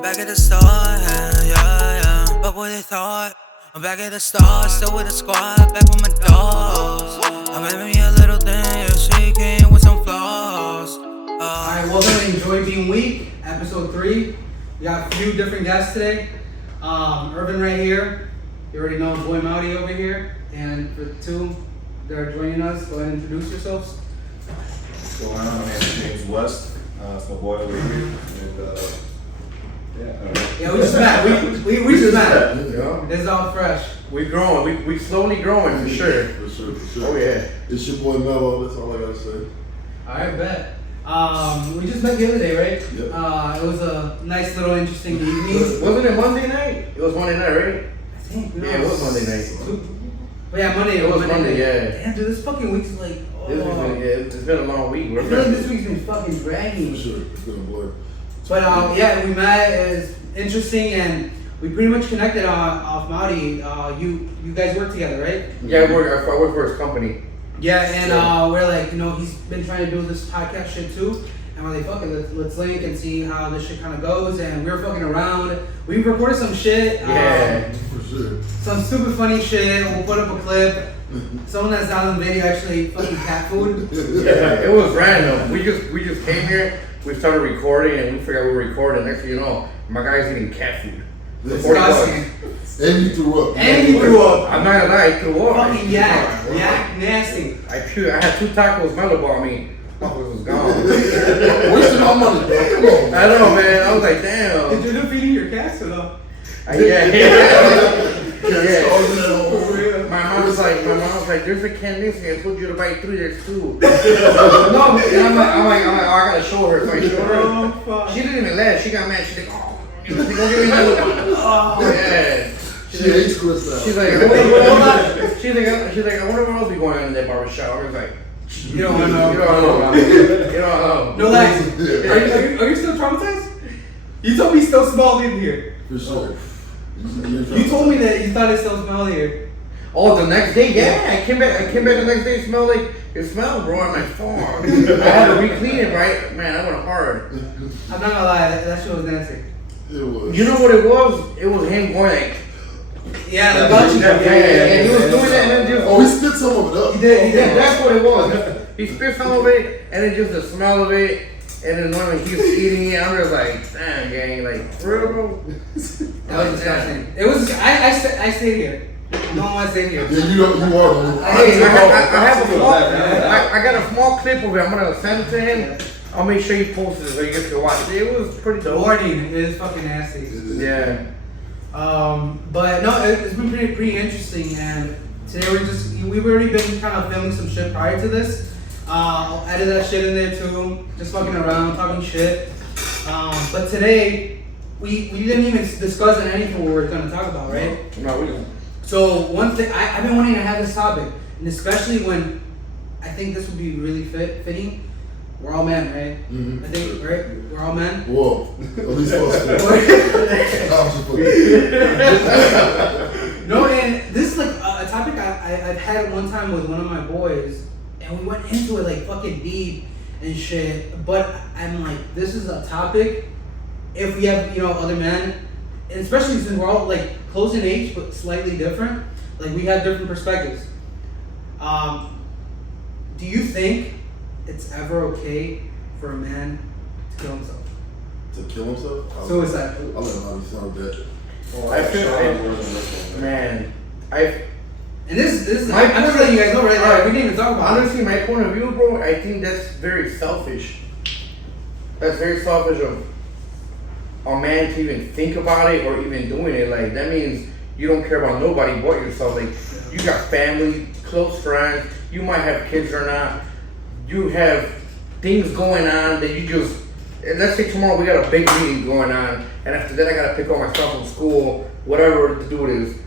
I'm back at the start, yeah. But what they thought? I'm back at the start, still with the squad, back with my dogs. I'm having me a little thing, yeah, shaking with some flaws. Alright, welcome to Enjoy Being Weak, episode 3. We got a few different guests today. Irvin right here. You already know Boy Mowdy over here. And for the two that are joining us, go ahead and introduce yourselves. What's going on? My name is James West. It's my boy over here. Yeah, we just met. We just met. Yeah. This is all fresh. We growing. We slowly growing for sure. For sure. Oh yeah. It's your boy Melo, that's all I gotta say. Alright, bet. We just met the other day, right? Yep. It was a nice little interesting evening. Wasn't it Monday night? It was Monday night, right? I think. Yeah, it was Monday night. But yeah, Monday. It was Monday, yeah. Damn, dude, this fucking week's like. It's been a long week. I feel like this week's been fucking dragging. For sure, it's been a blur. But yeah, we met. It was interesting, and we pretty much connected off Mowdy. You guys work together, right? Yeah, I work for his company. Yeah, and we're like, he's been trying to do this podcast shit too. And we're like, fuck it, let's link and see how this shit kind of goes. And we were fucking around. We recorded some shit. Yeah. For sure. Some super funny shit. We'll put up a clip. Someone that's down in the video actually ate fucking cat food. Yeah, it was random. We just came here. We started recording, and we figured we were recording. Next thing you know, my guy's eating cat food. Disgusting. And you threw up. And he threw up. I'm not gonna lie, I threw up. Fucking yak, nasty. I had 2 tacos, Melo bought me. Tacos was gone. Wasting my money, bro. Come on. I know, man. I was like, damn. Did you end up feeding your cats or no? Yeah. Yeah. My mom was like, there's a can missing. I told you to buy 3. There's 2. No, and I'm like, oh, I gotta show her. So I showed her. Oh, fuck. She didn't even laugh. She got mad. She's like, oh, she's gonna give me another one. Oh, Yeah. She hates Chris now. She's like, I wonder what else be going on in that barbershop. I was like, you don't want to know. you don't know. No lies. Are you still traumatized? You told me it still smelled in here. For sure. You told me that you thought it still smelled here. Oh, the next day, yeah. I came back the next day. It smelled like it smelled, bro, on my farm. I had to re-clean it, right? Man, I went hard. I'm not gonna lie, that shit was nasty. It was. You know what it was? It was him going like, Yeah, the butt cheek. yeah. He was doing that and then just. Oh, he spit some of it up. He did. Yeah, that's what it was. He spit some of it, and then just the smell of it, and then when he was eating it, I'm just like, damn, gang, like, for real, bro? That was disgusting. It was. I stayed here. No one stayed here. Yeah, you are. I have a small, I got a small clip of it. I'm gonna send it to him. I'll make sure he posts it so you guys can watch it. It was pretty dope. Warning, it is fucking nasty. Yeah. But no, it's been pretty interesting. And today we've already been kind of filming some shit prior to this. I'll edit that shit in there too. Just fucking around, talking shit. But today we didn't even discuss anything we were gonna talk about, right? No, we don't. So one thing I've been wanting to have this topic, and especially when I think this would be really fitting. We're all men, right? Mm-hmm. I think, right? We're all men. Whoa. At least us. No, and this is like a topic I've had one time with one of my boys, and we went into it like fucking deep and shit. But I'm like, this is a topic. If we have other men, and especially since we're all like close in age but slightly different, like we have different perspectives. Do you think it's ever okay for a man to kill himself? To kill himself? Suicide. I'll let him sound dead. I feel man. And this is I'm just letting you guys know, right? Like, we didn't even talk about it. Honestly, my point of view, bro, I think that's very selfish. That's very selfish of a man to even think about it or even doing it. Like, that means you don't care about nobody but yourself. Like, you got family, close friends, you might have kids or not. You have things going on that you just, let's say tomorrow we got a big meeting going on, and after that I gotta pick up my son from school, whatever the dude is,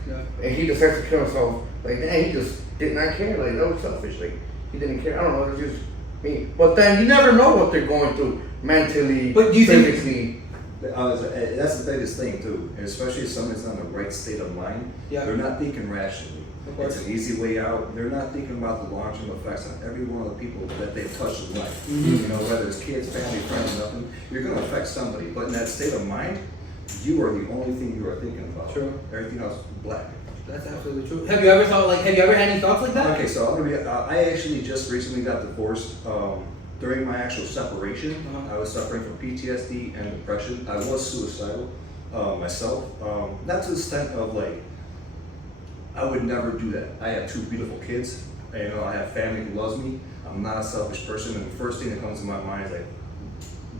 and he decides to kill himself. Like, man, he just did not care. Like, that was selfish. Like, he didn't care. I don't know. It's just me. But then you never know what they're going through mentally, but do you physically. That's the biggest thing too, especially if somebody's on the right state of mind. Yeah. They're not thinking rationally. It's an easy way out. They're not thinking about the long-term effects on every one of the people that they've touched in life. Mm-hmm. You know, whether it's kids, family, friends, nothing. You're going to affect somebody, but in that state of mind, you are the only thing you are thinking about. True. Everything else is black. That's absolutely true. Have you ever had any thoughts like that? Okay, so I'm gonna be, I actually just recently got divorced. During my actual separation, I was suffering from PTSD and depression. I was suicidal myself. Not to the extent of like, I would never do that. I have 2 beautiful kids. You know, I have family who loves me. I'm not a selfish person, and the first thing that comes to my mind is like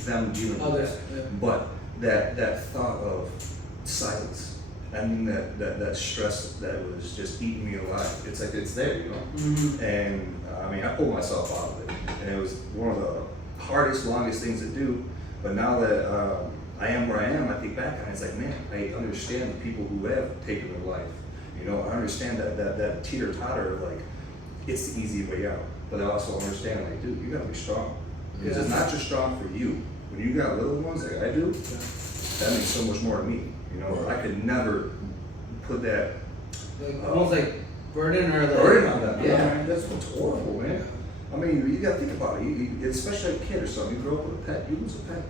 them dealing with Others, that. yeah. But that thought of silence. I mean that stress that was just eating me alive. It's like it's there, you know. Mm-hmm. And I mean, I pulled myself out of it, and it was one of the hardest, longest things to do. But now that I am where I am, I think back and it's like, man, I understand the people who have taken their life. You know, I understand that teeter-totter of like, it's the easy way out. But I also understand, like, dude, you gotta be strong. Because it's not just strong for you. When you got little ones like I do, that means so much more to me. You know, Right. I could never put that Like, almost like burden or like burden on them. Yeah, that's what's horrible, man. I mean, you gotta think about it. Especially like a kid or something. You grow up with a pet. You lose a pet,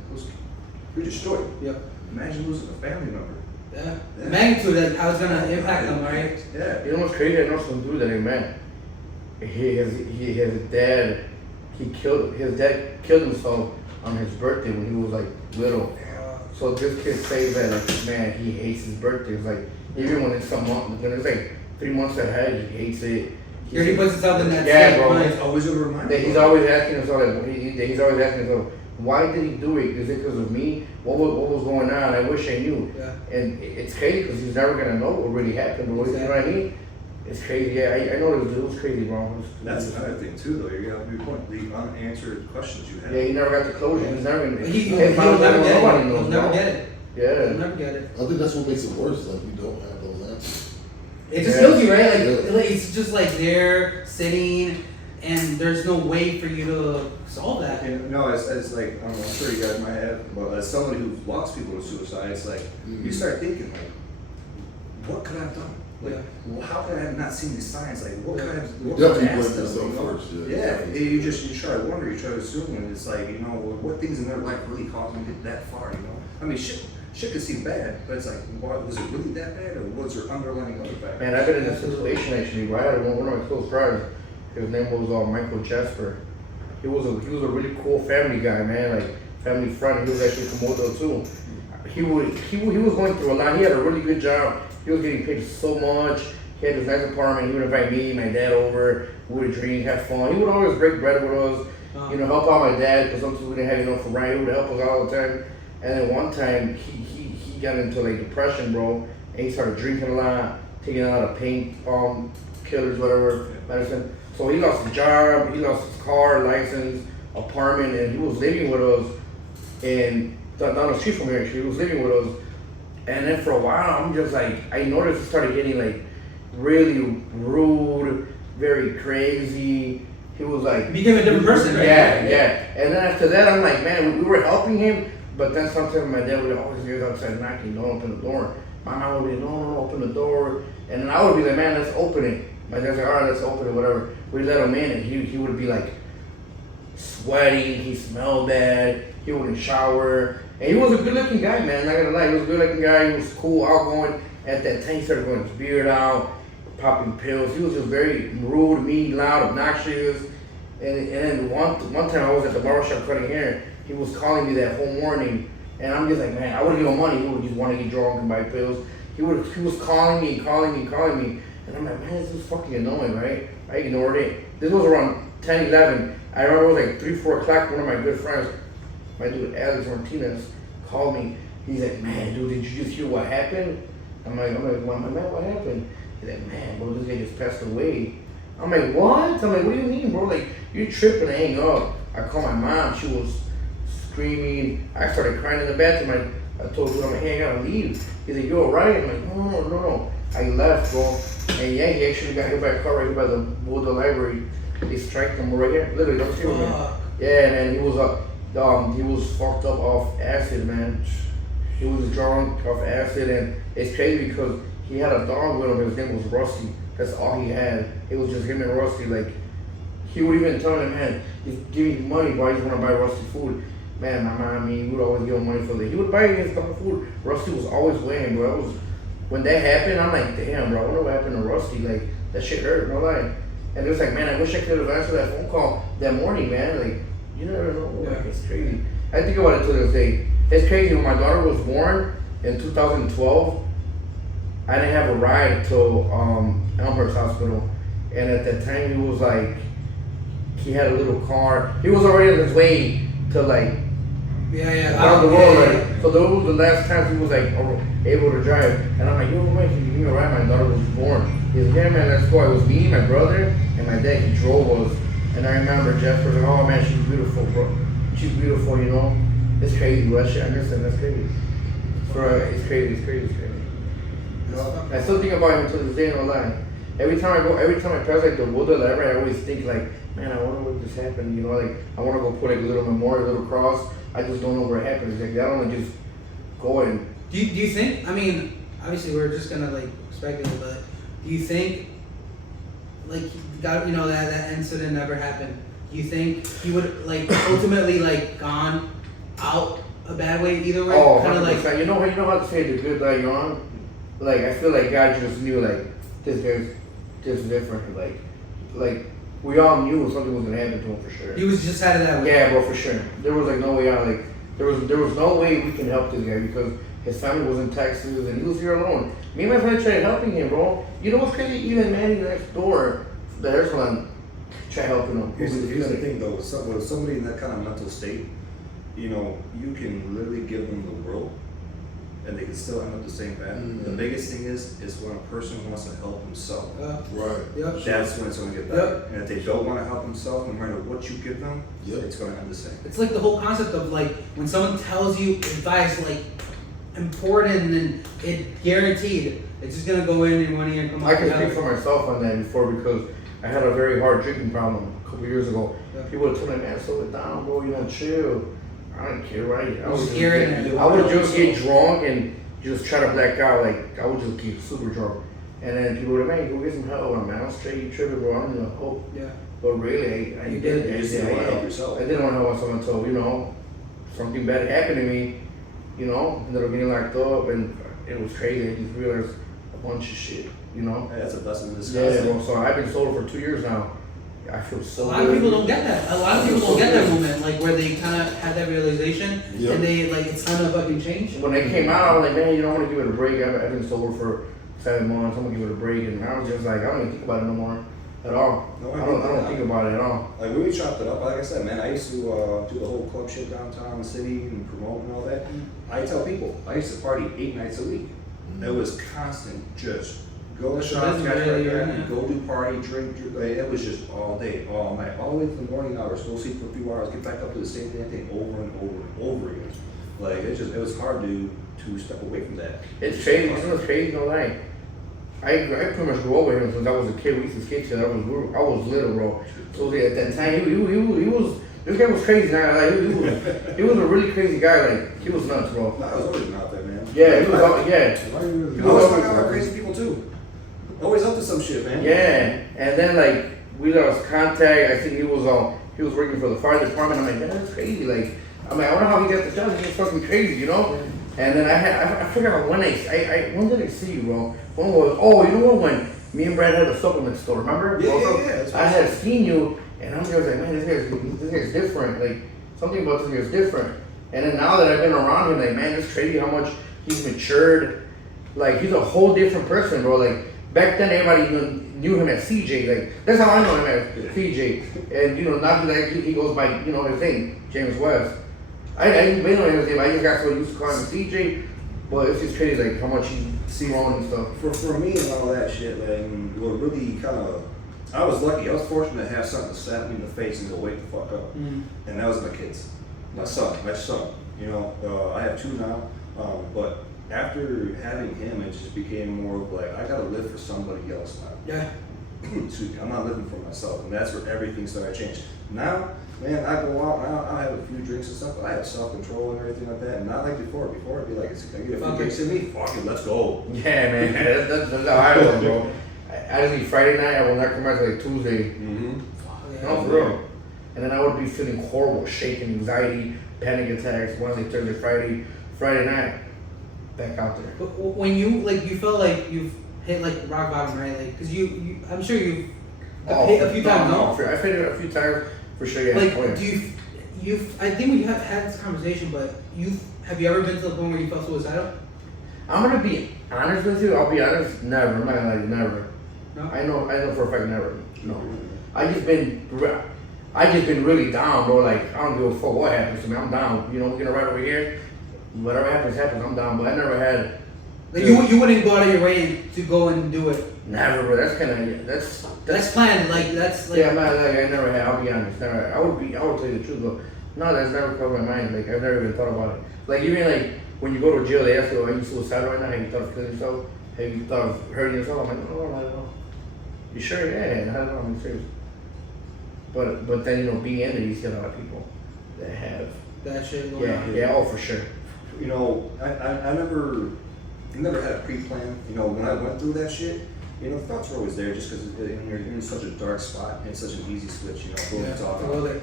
you're destroyed. Yep. Imagine losing a family member. Yeah. The magnitude that how it's gonna impact them, right? Yeah. You know what's crazy? I know some dude that he met. His dad killed himself on his birthday when he was like little. So this kid says that like, man, he hates his birthday. It's like even when it's when it's like 3 months ahead, he hates it. He already puts himself in that Yeah, state bro. of mind. It's always a reminder. He's always asking himself why did he do it? Is it because of me? What was going on? I wish I knew. Yeah. And it's crazy because he's never gonna know what really happened. But you know what I mean? It's crazy. Yeah, I know it was crazy, bro. That's another thing too, though. You gotta be point the unanswered questions you have. Yeah, he never got the closure. He's never gonna. He'll His mom never knows, get nobody it. knows, He'll never bro. get it. Yeah. He'll never get it. I think that's what makes it worse. Like, we don't have those answers. It just kills you, right? Like it's just like there sitting, and there's no way for you to solve that. And no, as like I'm sure you guys might have, but as somebody who's lost people to suicide, it's like you start thinking like, what could I have done? Like, well, how could I have not seen these signs? Like, what could I have? What could I Definitely have blame asked them, yourself you know? first. Yeah, you try to wonder, you try to assume, and it's like, you know, well, what things in their life really caused them to get that far? You know, I mean, shit could seem bad, but it's like, was it really that bad, or was there underlying other factors? Man, I've been in this situation actually. Where I had one of my close friends. His name was Michael Jasper. He was a really cool family guy, man. Like family friend. He was actually from Modo too. He was going through a lot. He had a really good job. He was getting paid so much. He had this nice apartment. He would invite me, my dad over. We would drink, have fun. He would always break bread with us. You know, help out my dad because sometimes we didn't have enough for rent. He would help us out all the time. And then one time he got into like depression, bro. And he started drinking a lot, taking a lot of pain killers, whatever medicine. So he lost his job, he lost his car, license, apartment, and he was living with us. And down the street from here, actually, he was living with us. And then for a while, I'm just like, I noticed he started getting like really rude, very crazy. He was like, He became a different person, right? Yeah. And then after that, I'm like, man, we were helping him, but then sometimes my dad would always hear us outside knocking, don't open the door. My mom would be, no, open the door. And then I would be like, man, let's open it. My dad's like, all right, let's open it, whatever. We let him in, and he would be like sweating. He smelled bad. He wouldn't shower. And he was a good-looking guy, man. Not gonna lie, he was a good-looking guy. He was cool, outgoing. At that time, he started growing his beard out, popping pills. He was just very rude, mean, loud, obnoxious. And one time I was at the barbershop cutting hair. He was calling me that whole morning, and I'm just like, man, I wouldn't give him money. He would just want to get drunk and buy pills. He was calling me. And I'm like, man, this is fucking annoying, right? I ignored it. This was around 10, 11. I remember it was like 3, 4 o'clock. One of my good friends, my dude Alex Martinez, called me. He's like, man, dude, did you just hear what happened? I'm like, well, man, what happened? He's like, man, bro, this guy just passed away. I'm like, what? I'm like, what do you mean, bro? Like, you tripping, hang up. I called my mom. She was screaming. I started crying in the bathroom. I told her, I'm like, hey, I gotta leave. He's like, you alright? I'm like, no. I left, bro. And yeah, he actually got hit by a car right here by the Boulder Library. They striked him right here. Literally, don't see him. Yeah, man, he was fucked up off acid, man. He was drunk off acid, and it's crazy because he had a dog with him. His name was Rusty. That's all he had. It was just him and Rusty. Like, he would even tell him, man, he's giving me money, but I just want to buy Rusty food. man, my mom, he would always give him money for he would buy his fucking food. Rusty was always winning, bro. It was, when that happened, I'm like, damn, bro, I wonder what happened to Rusty. Like, that shit hurt, no lie. And it was like, man, I wish I could have answered that phone call that morning, man. Like, you never know. Like, it's crazy. I think about it to this day. It's crazy. When my daughter was born in 2012, I didn't have a ride to Elmhurst Hospital. And at that time, he was like, he had a little car. He was already on his way to like around the world, right? So those were the last times he was like able to drive. And I'm like, yo, man, can you give me a ride? My daughter was born. He's like, yeah, man, let's go. It was me, my brother, and my dad. He drove us. And I remember Jeff was like, oh man, she's beautiful, bro. She's beautiful, you know. It's crazy, bro. I understand. That's crazy. Bro, it's crazy. I still think about him to this day, no lie. Every time I pass like the Buddha library, I always think like, man, I wonder what just happened. You know, like I want to go put like a little memorial, a little cross. I just don't know where it happened. It's like I don't want to just go and. Do you think? I mean, obviously we're just gonna like speculate, but do you think, like, that incident never happened? Do you think he would like ultimately like gone out a bad way either way? Oh, kind of like you know how to say the good that you're on. Like I feel like God just knew like this guy's just different. Like we all knew something was gonna happen to him for sure. he was just out of that way. Yeah, bro, for sure. There was like no way out. Like there was no way we can help this guy because his family was in Texas and he was here alone. Me and my friend tried helping him, bro. You know what's crazy? Even Manny next door, the hair salon, tried helping him. Here's the thing though, with somebody in that kind of mental state, you know, you can literally give them the world and they can still end up the same path. Mm-hmm. The biggest thing is when a person wants to help himself. Right. Yep. That's when it's going to get better. And if they don't want to help themselves, no matter what you give them, it's going to end the same. It's like the whole concept of like when someone tells you advice like important and it guaranteed, it's just gonna go in and money and come out. I can speak for myself on that before because I had a very hard drinking problem a couple years ago. Yeah. People would tell me, man, slow it down, bro, you don't chill. I don't care, right? I would just get drunk and just try to black out. Like, I would just get super drunk. And then people would be like, man, go get some help. I'm like, man, I'm straight, you tripping, bro. I don't need no hope. Yeah. But really, I didn't want to help yourself. I didn't want to help myself until, you know, something bad happened to me, you know, ended up getting locked up, and it was crazy. I just realized a bunch of shit, you know. Hey, that's a blessing in disguise. Yeah, bro. So I've been sober for 2 years now. I feel so A lot of good. people don't get that. A lot of people don't get that moment, like where they kind of had that realization and they like it's time to fucking change. When they came out, I was like, man, you don't want to give it a break. I've been sober for 7 months. I'm gonna give it a break, and I was just like, I don't even think about it no more at all. No, I don't think about it at all. Like when we chopped it up, like I said, man, I used to do the whole club shit downtown the city and promote and all that. I tell people, I used to party 8 nights a week. It was constant, just go to shops, catch right back, go do party, drink. Like, it was just all day, all night, all the way to the morning hours. Go sleep for a few hours, get back up to the same damn thing over and over and over again. Like it was hard to step away from that. It's crazy. It's not crazy, no lie. I pretty much grew up with him since I was a kid. We used to skate together. I was little, bro. So at that time, he was. This guy was crazy. Now, like he was a really crazy guy. Like he was nuts, bro. I was always out there, man. Yeah, he was. Yeah. He was hanging out with crazy people too. Always up to some shit, man. Yeah, and then like we lost contact. I think he was working for the fire department. I'm like, man, that's crazy. Like, I'm like, I wonder how he got the job. He's just fucking crazy, you know. And then I forgot when when did I see you, bro? When was, you know what, when me and Brad had a supplement store, remember? Yeah. I had seen you, and I'm just like, man, this guy's different. Like, something about this guy is different. And then now that I've been around him, like, man, it's crazy how much he's matured. Like, he's a whole different person, bro. Like, back then, everybody knew him as CJ. Like, that's how I know him as CJ. And, you know, now he goes by, you know, his name, James West. I didn't know him as name. I just got so used to calling him CJ. But it's just crazy, like, how much he grown and stuff. For me and all that shit, like, what really kind of, I was lucky. I was fortunate to have something to slap me in the face and go, wake the fuck up. Mm. And that was my kids. My son. You know, I have 2 now. But after having him, it just became more of like, I gotta live for somebody else now. Yeah. I'm not living for myself. And that's where everything started to change. Now, man, I go out and I have a few drinks and stuff, but I have self-control and everything like that. And not like before. Before, it'd be like, I get a few drinks in me, fuck it, let's go. Yeah, man. That's how I was, bro. I just eat Friday night. I will not come back till like Tuesday. Mm-hmm. No, for real. And then I would be feeling horrible, shaking, anxiety, panic attacks Wednesday, Thursday, Friday night, back out there. But when you felt like you've hit like rock bottom, right? Like, cause you I'm sure you've hit a few times. No, I've hit it a few times for sure. Yeah. Like, Oh, yeah. do you've I think we have had this conversation, but have you ever been to the point where you felt suicidal? I'm gonna be honest with you. I'll be honest. Never. I'm not gonna lie to you. Never. No. I know for a fact. Never. No. I just been really down, bro. Like I don't give a fuck what happens to me. I'm down. You know, we're gonna ride over here. Whatever happens. I'm down. But I never had. Like you wouldn't go out of your way to go and do it. Never, bro. That's kind of That's planned. Like that's like. Yeah, I'm not like I never had. I'll be honest. Never. I would tell you the truth, but no, that's never crossed my mind. Like I've never even thought about it. Like even like when you go to jail, they ask you, "Are you suicidal right now? Have you thought of killing yourself? Have you thought of hurting yourself?" I'm like, "No, I don't know." You sure? Yeah, I don't know. I'm serious. But then being in it, you see a lot of people that have That shit going on. Yeah, oh for sure. You know, I never had a pre-plan. You know, when I went through that shit, the thoughts were always there just because you're in such a dark spot and it's such an easy switch, going to talk about it.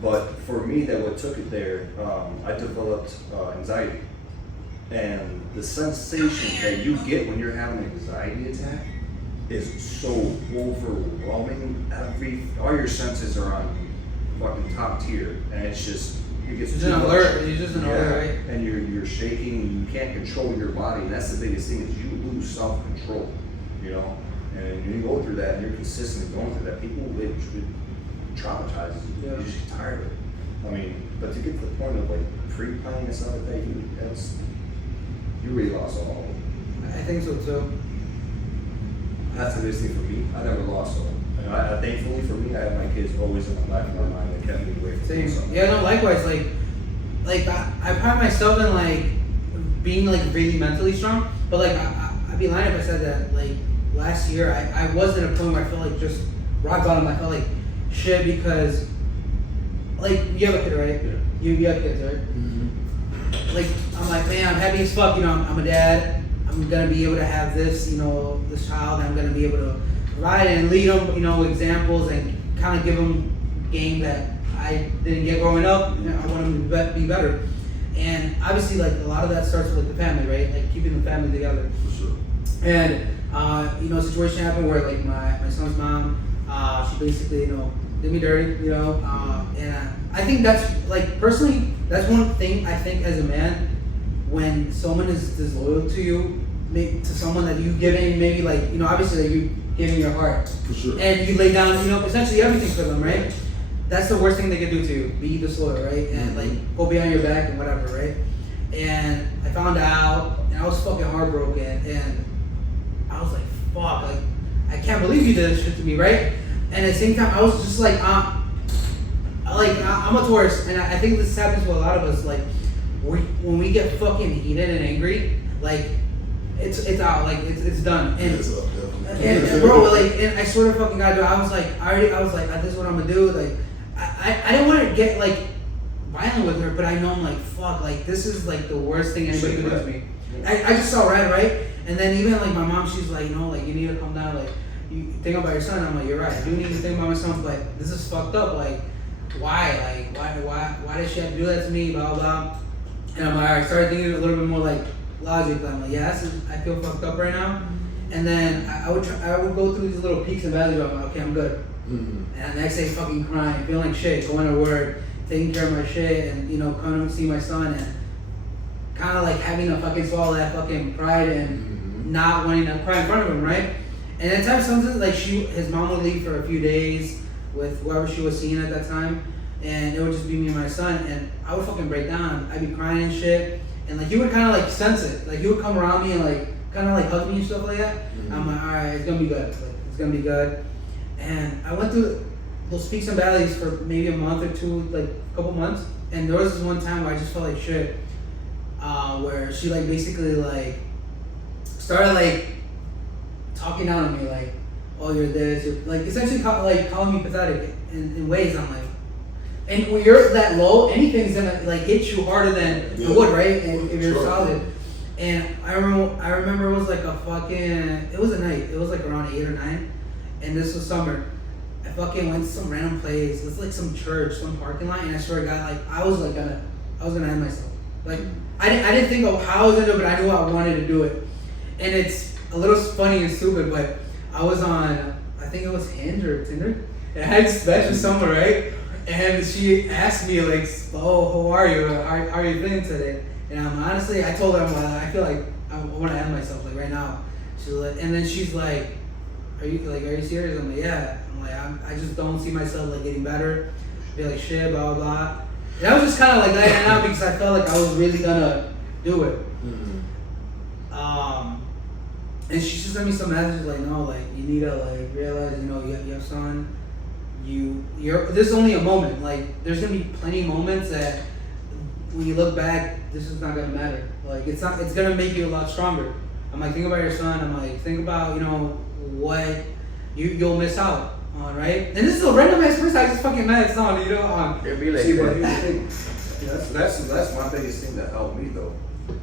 But for me, what took it there, I developed anxiety. And the sensation that you get when you're having an anxiety attack is so overwhelming. All your senses are on fucking top tier, and it gets too much. You're just an alert, right? And you're shaking, and you can't control your body. And that's the biggest thing is you lose self-control. And when you go through that, and you're consistently going through that, people it traumatizes you. Yeah. You just get tired of it. I mean, but to get to the point of like pre-planning and stuff like that, you really lost all. I think so too. That's the biggest thing for me. I never lost all. Thankfully for me, I had my kids always in my life, in my mind, that kept me away from Same. something. Yeah, no, likewise. Like I pride myself in like being like really mentally strong, but like I'd be lying if I said that like last year I was at a point where I felt like just rock bottom. I felt like shit because like you have a kid, right? Yeah. You have kids, right? Mm-hmm. Like I'm like, man, I'm happy as fuck. I'm a dad. I'm gonna be able to have this, this child. I'm gonna be able to provide and lead them, examples and kind of give them game that I didn't get growing up. I want them to be better. And obviously, like a lot of that starts with the family, right? Like keeping the family together. For sure. And a situation happened where like my son's mom, she basically did me dirty, and I think that's like personally that's one thing I think as a man when someone is disloyal to you, to someone that you giving maybe like obviously that you giving your heart For sure. and you lay down essentially everything for them, right? That's the worst thing they can do to you, be disloyal, right? And like go behind your back and whatever, right? And I found out and I was fucking heartbroken and I was like, fuck, like I can't believe you did this shit to me, right? And at the same time I was just like I'm a Taurus and I think this happens with a lot of us, like when we get fucking heated and angry, like it's out, like it's done. And It's up, definitely. and bro, like, and I sort of fucking got to do it. I was like, this is what I'm gonna do. Like, I didn't want to get like violent with her, but I know I'm like, fuck, like this is like the worst thing anybody could do to me. I just saw red, right? And then even like my mom, she's like, like you need to calm down. Like, you think about your son. I'm like, you're right. I do need to think about my son, but this is fucked up. Like, why? Like, why did she have to do that to me? Blah blah. And I'm like, I started thinking a little bit more like logically. I'm like, yeah, I feel fucked up right now. And then I would go through these little peaks and valleys. I'm like, okay, I'm good. Mm-hmm. And the next day, fucking crying, feeling like shit, going to work, taking care of my shit, and coming to see my son, and kind of like having to fucking swallow that fucking pride and not wanting to cry in front of him, right? And at times, sometimes like his mom would leave for a few days with whoever she was seeing at that time, and it would just be me and my son, and I would fucking break down. I'd be crying and shit, and like he would kind of like sense it, like he would come around me and like kind of like hug me and stuff like that. I'm like, all right, it's gonna be good. Like, it's gonna be good. And I went through those peaks and valleys for maybe a month or two, like a couple months. And there was this one time where I just felt like shit, where she like basically like started like talking down on me, like, oh, you're this, you're like essentially calling me pathetic in ways. I'm like, and when you're that low, anything's gonna like hit you harder than it would, right? And if you're solid. And I remember it was like it was a night. It was like around 8 or 9, and this was summer. I fucking went to some random place. It was like some church, some parking lot, and I swear to God, like I was like gonna I was gonna end myself. Like I didn't think of how I was gonna do it, but I knew I wanted to do it. And it's a little funny and stupid, but I was on, I think it was Hinge or Tinder, and I had this match with someone, right? And she asked me like, "Oh, how are you? How are you feeling today?" And honestly, I told her, I'm like, I feel like I want to end myself like right now. She's like, and then she's like, are you serious? I'm like, yeah. I'm like, I just don't see myself like getting better. Be like, shit, blah blah blah. And I was just kind of like letting it out because I felt like I was really gonna do it. And she just sent me some messages like, no, like you need to like realize, you know, you have someone. This is only a moment. Like there's gonna be plenty of moments that when you look back, this is not gonna matter. Like it's gonna make you a lot stronger. I'm like, think about your son. I'm like, think about, you know, what you'll miss out on, right? And this is a random ass person I just fucking met son, you know. It'd be like See, but here's the thing. That's my biggest thing that helped me though,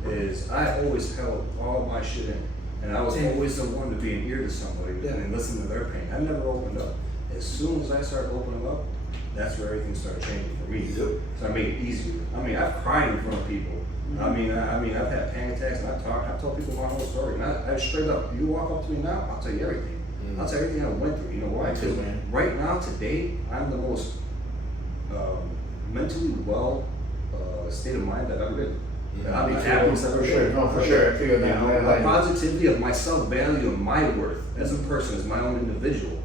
is I always held all my shit in. And I was always the one to be an ear to somebody and listen to their pain. I never opened up. As soon as I started opening up, that's where everything started changing for me. So I made it easier. I mean, I've cried in front of people. I mean, I've had panic attacks, and I've told people my whole story. And I straight up, you walk up to me now, I'll tell you everything. I'll tell you everything I went through. You know why? Because right now, today, I'm the most mentally well state of mind that I've ever been. I'll be happy with for sure. No, for sure. I feel that. My positivity of my self-value and my worth as a person, as my own individual,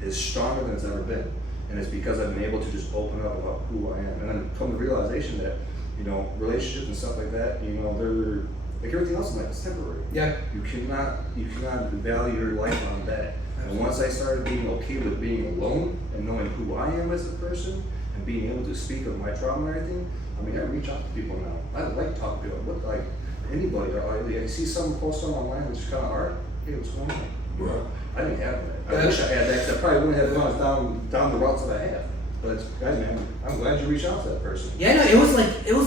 is stronger than it's ever been. And it's because I've been able to just open up about who I am. And then come to the realization that, you know, relationships and stuff like that, you know, they're like everything else in life, it's temporary. Yeah. You cannot value your life on that. And once I started being okay with being alone and knowing who I am as a person and being able to speak of my trauma and everything, I mean, I reach out to people now. I like to talk to people. What, like anybody, I see someone post on online which is kind of art. Hey, what's going on? Right. I didn't have that. I wish I had that. 'Cause I probably wouldn't have gone down the routes that I have. But guys, man, I'm glad you reached out to that person. Yeah, no, it was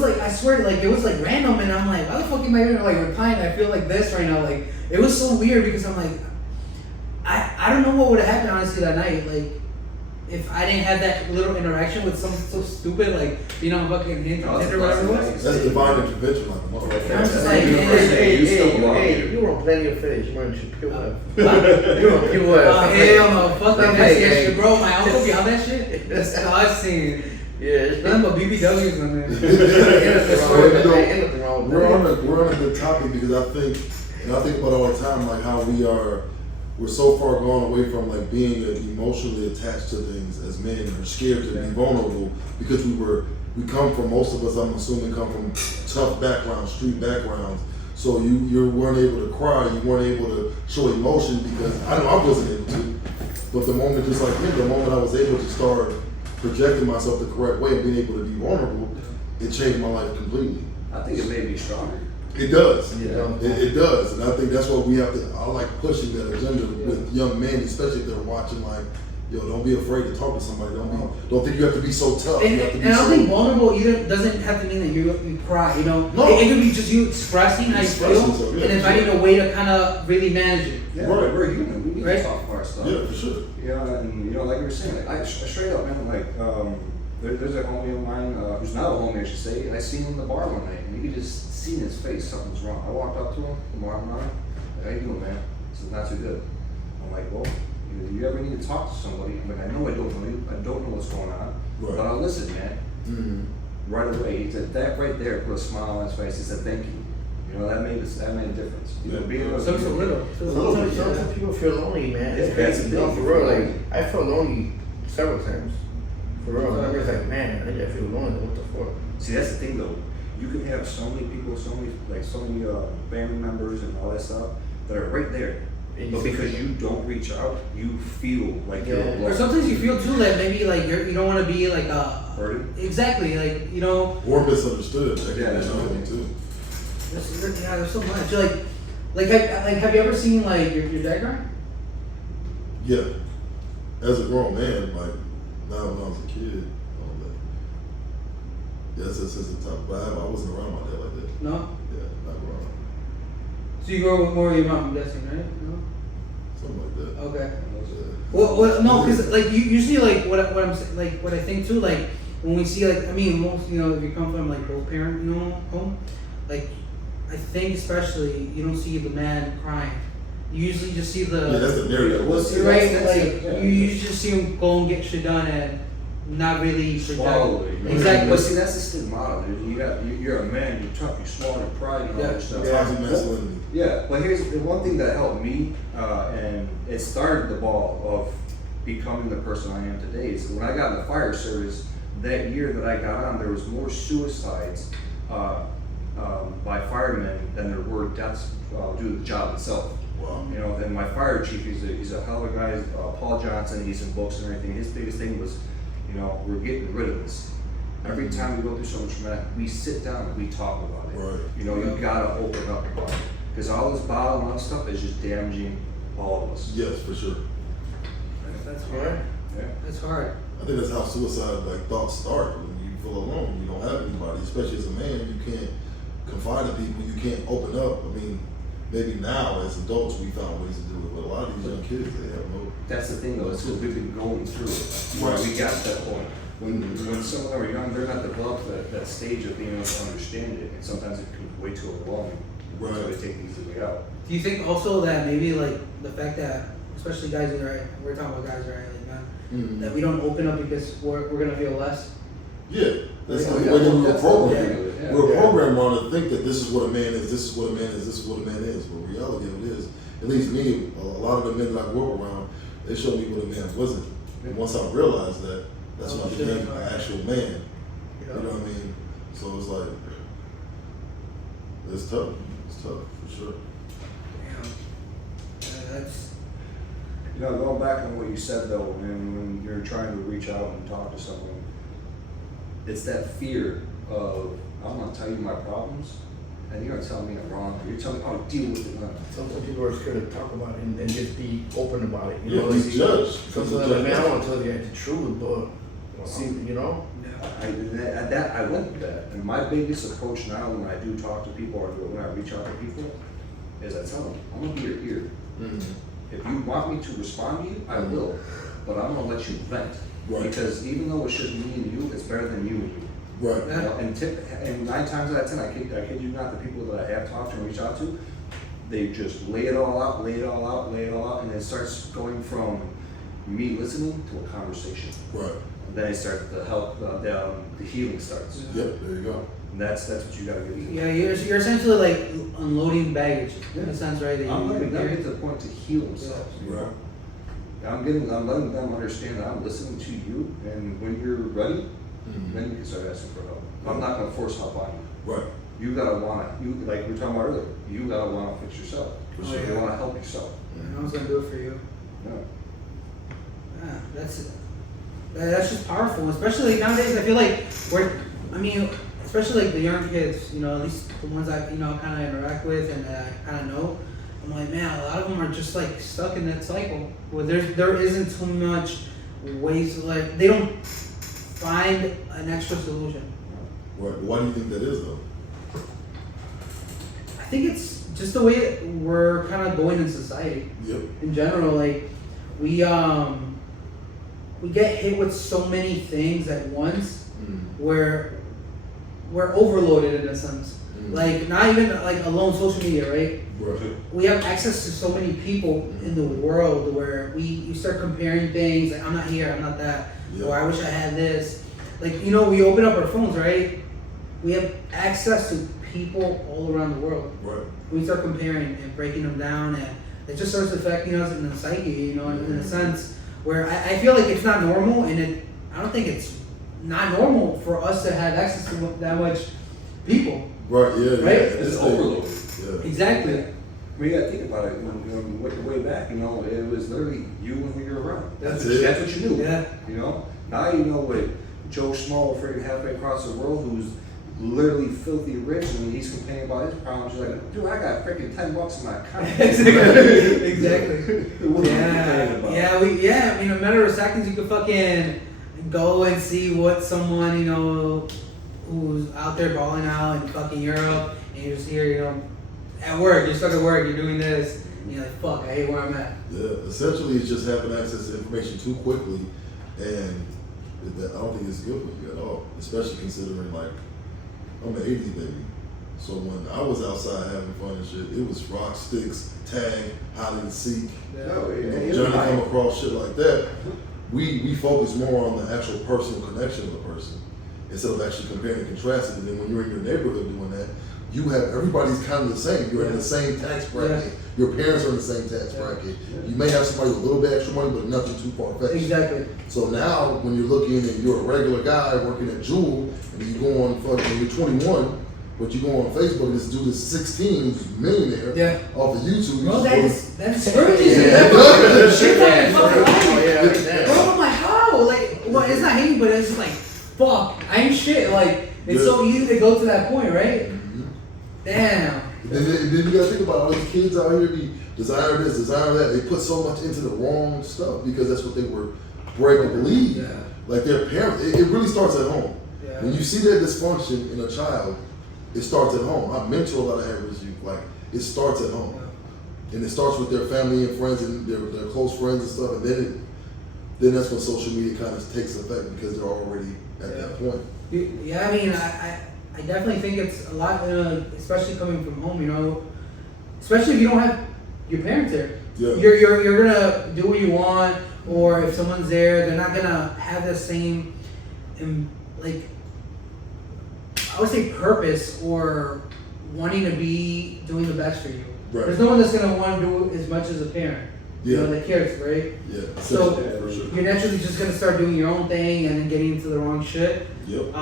like I swear, like it was like random, and I'm like, why the fuck am I even like replying? I feel like this right now. Like it was so weird because I'm like, I don't know what would have happened honestly that night. Like if I didn't have that little interaction with something so stupid, like you know, fucking Hinge or whatever it was. That's divine intervention, like a motherfucker. I'm just like, Hey, you were plenty of fish. You weren't pure. You were pure. Oh hell no, fuck that shit, bro. My uncle be on that shit. Disgusting. Yeah, Nothing but BBWs on there. We're on a good topic because I think about all the time, like how we're so far gone away from like being emotionally attached to things as men, or scared to be vulnerable because we come from, most of us I'm assuming come from tough backgrounds, street backgrounds. So you weren't able to cry, you weren't able to show emotion because I know I wasn't able to. But the moment, just like him, the moment I was able to start projecting myself the correct way and being able to be vulnerable, it changed my life completely. I think it made me stronger. It does. Yeah. It does. And I think that's what we have to, I like pushing that agenda with young men, especially if they're watching, like, yo, don't be afraid to talk to somebody. Don't think you have to be so tough. And, you have to be and I don't think vulnerable either doesn't have to mean that you cry, you know? No. It could be just you expressing how you feel So, yeah, and then finding a way to kind of really manage it. Yeah, Right. we're human. We need Right. to talk about our stuff. Yeah, for sure. Yeah, and you know, like you were saying, like, I straight up, man, like, there's a homie of mine who's not a homie, I should say, and I seen him in the bar one night, and you could just see in his face something was wrong. I walked up to him, the arm around him, like, how you doing, man? He said, not too good. I'm like, well, you ever need to talk to somebody? I'm like, I know I don't know you, I don't know what's going on, Right. but I'll listen, man. Mm-hmm. Right away, he said, that right there put a smile on his face. He said, thank you. You know, that made a difference. You know, being able to- So it's a little. Sometimes people feel lonely, man. It's Yeah, that's crazy. the No, thing. for real. Like I felt lonely several times. For real. I was like, man, I feel lonely. What the fuck? See, that's the thing though. You can have so many people, so many family members and all that stuff that are right there. But because you don't reach out, you feel like you're Yeah. Or alone. sometimes you feel too that maybe like you don't want to be like Burden? exactly, like, you know, Or misunderstood. That Yeah, can be that's another right. thing too. there's so much. Have you ever seen like your dad cry? Yeah. As a grown man, like now when I was a kid, all that. Yes, that's a tough. But I wasn't around my dad like that. No? Yeah, not growing up. So you grow up with more of your mom, I'm guessing, right? No? Something like that. Okay. Yeah. Well, no, because like you usually like what I'm like what I think too, like when we see like, I mean, most, you know, if you come from like both parent, you know, home, like I think especially you don't see the man crying. You usually just see the Yeah, that's the narrative. Well, see, right, that's- like yeah. you usually just see him go and get shit done and not really Swallow project. it. Exactly. But see, that's the stigmata. You're a man. You're tough. You're smart. You're pride and all Yeah. that stuff. Toxic masculinity. Yeah, but here's the one thing that helped me, and it started the ball of becoming the person I am today. Is when I got in the fire service that year that I got on, there was more suicides by firemen than there were deaths due to the job itself. Wow. You know, and my fire chief, he's a hell of a guy. Paul Johnson, he's in books and everything. His biggest thing was, you know, we're getting rid of this. Every time we go through something traumatic, we sit down and we talk about it. Right. You know, you gotta open up about it. Because all this bottled up stuff is just damaging all of us. Yes, for sure. That's hard. Yeah. That's hard. I think that's how suicide like thoughts start. When you feel alone, you don't have anybody. Especially as a man, you can't confide in people. You can't open up. I mean, maybe now as adults we found ways to do it, but a lot of these young kids they have no. That's the thing though, it's because we've been going through it. Right. We got to that point. When some of them are young, they're not developed that stage of being able to understand it, and sometimes it can be way too overwhelming. Right. So they take these way out. Do you think also that maybe like the fact that, especially guys that are, we're talking about guys that are like, man, Mm-hmm. that we don't open up because we're gonna feel less? Yeah, that's Yeah, the yeah, way that we were that's- programmed. yeah, We were yeah. programmed on to think that this is what a man is, this is what a man is, this is what a man is. But reality of it is, at least me, a lot of the men that I grew up around, they showed me what a man wasn't. And once I realized that, that's when I became an actual man. You know what I mean? So it's like, it's tough. It's tough, for sure. That's You know, going back on what you said though, when you're trying to reach out and talk to someone, it's that fear of, I'm gonna tell you my problems, and you're gonna tell me I'm wrong, or you're telling me how to deal with it. Sometimes people are scared to talk about it and just be open about it. You Yeah, know, he's like, judged. sometimes like, man, I want to tell you the truth, but See, you know, I went through that, and my biggest approach now when I do talk to people or when I reach out to people is I tell them, I'm gonna be your ear. Mm-hmm. If you want me to respond to you, I will, but I'm gonna let you vent. Right. Because even though it's just me and you, it's better than you and you. Right. You know, and 9 times out of 10, I kid you not, the people that I have talked to and reached out to, they just lay it all out, and it starts going from me listening to a conversation. Right. And then it starts to help, the healing starts. Yep, there you go. And that's what you gotta get. yeah. You're essentially like unloading baggage in a sense, right? That I'm letting them carry. get to the point to heal themselves. You know? Right. I'm letting them understand that I'm listening to you, and when you're ready, then you can start asking for help. I'm not gonna force help on you. Right. You gotta wanna, like we were talking about earlier, you gotta wanna fix yourself. Oh, You yeah. wanna help yourself. No one's gonna do it for you. Yeah. Yeah, that's just powerful, especially nowadays. I feel like especially like the young kids, you know, at least the ones I, you know, kind of interact with and kind of know. I'm like, man, a lot of them are just like stuck in that cycle where there isn't too much ways, like they don't find an extra solution. Right. Why do you think that is though? I think it's just the way we're kind of going in society. Yep. In general, like we get hit with so many things at once where we're overloaded in a sense. Like not even like alone social media, right? Right. We have access to so many people in the world where you start comparing things like I'm not here, I'm not that, Yeah. or I wish I had this. Like, you know, we open up our phones, right? We have access to people all around the world. Right. We start comparing and breaking them down, and it just starts affecting us in the psyche, you know, in a sense where I feel like it's not normal, and I don't think it's not normal for us to have access to that much people. Right. Yeah. Right? Yeah. It's overload. Yeah. Exactly. I mean, you gotta think about it. Way back, you know, it was literally you and who you're around. That's it. That's what you knew. Yeah. You know. Now you know what Joe Schmo, freaking halfway across the world, who's literally filthy rich, and he's complaining about his problems. You're like, dude, I got freaking $10 in my account. Exactly. What are you complaining about? I mean, in a matter of seconds, you could fucking go and see what someone, you know, who's out there balling out in fucking Europe, and you're just here, you know, at work, you're stuck at work, you're doing this, and you're like, fuck, I hate where I'm at. Yeah. Essentially, it's just having access to information too quickly, and I don't think it's good for you at all, especially considering like I'm an '80s baby. So when I was outside having fun and shit, it was rock, sticks, tag, hide and seek, journey come across shit like that. We focus more on the actual personal connection of the person instead of actually comparing and contrasting. And then when you're in your neighborhood doing that, you have everybody's kind of the same. You're in the same tax bracket. Your parents are in the same tax bracket. You may have somebody with a little bit extra money, but nothing too far fetched. Exactly. So now when you're looking and you're a regular guy working at Jewel and you go on fucking, you're 21. But you go on Facebook, this dude is 16, who's a millionaire off of YouTube. Bro, that's crazy. Bro, I'm like, how? Like, well, it's not hating, but it's just like, fuck, I ain't shit. Like, it's so easy to go to that point, right? Mm-hmm. Damn. Then you gotta think about all these kids out here be designer this, designer that. They put so much into the wrong stuff because that's what they were bred to believe. Yeah. Like their parents, it really starts at home. Yeah. When you see that dysfunction in a child, it starts at home. I mentor a lot of average youth. Like it starts at home, and it starts with their family and friends and their close friends and stuff. And then that's when social media kind of takes effect because they're already at that point. Yeah, I mean, I definitely think it's a lot, especially coming from home. You know, especially if you don't have your parents there. Yeah. You're gonna do what you want, or if someone's there, they're not gonna have the same, like, I would say purpose or wanting to be doing the best for you. Right. There's no one that's gonna want to do as much as a parent. You know, that cares, right? Yeah. So you're naturally just gonna start doing your own thing and then getting into the wrong shit. Yep.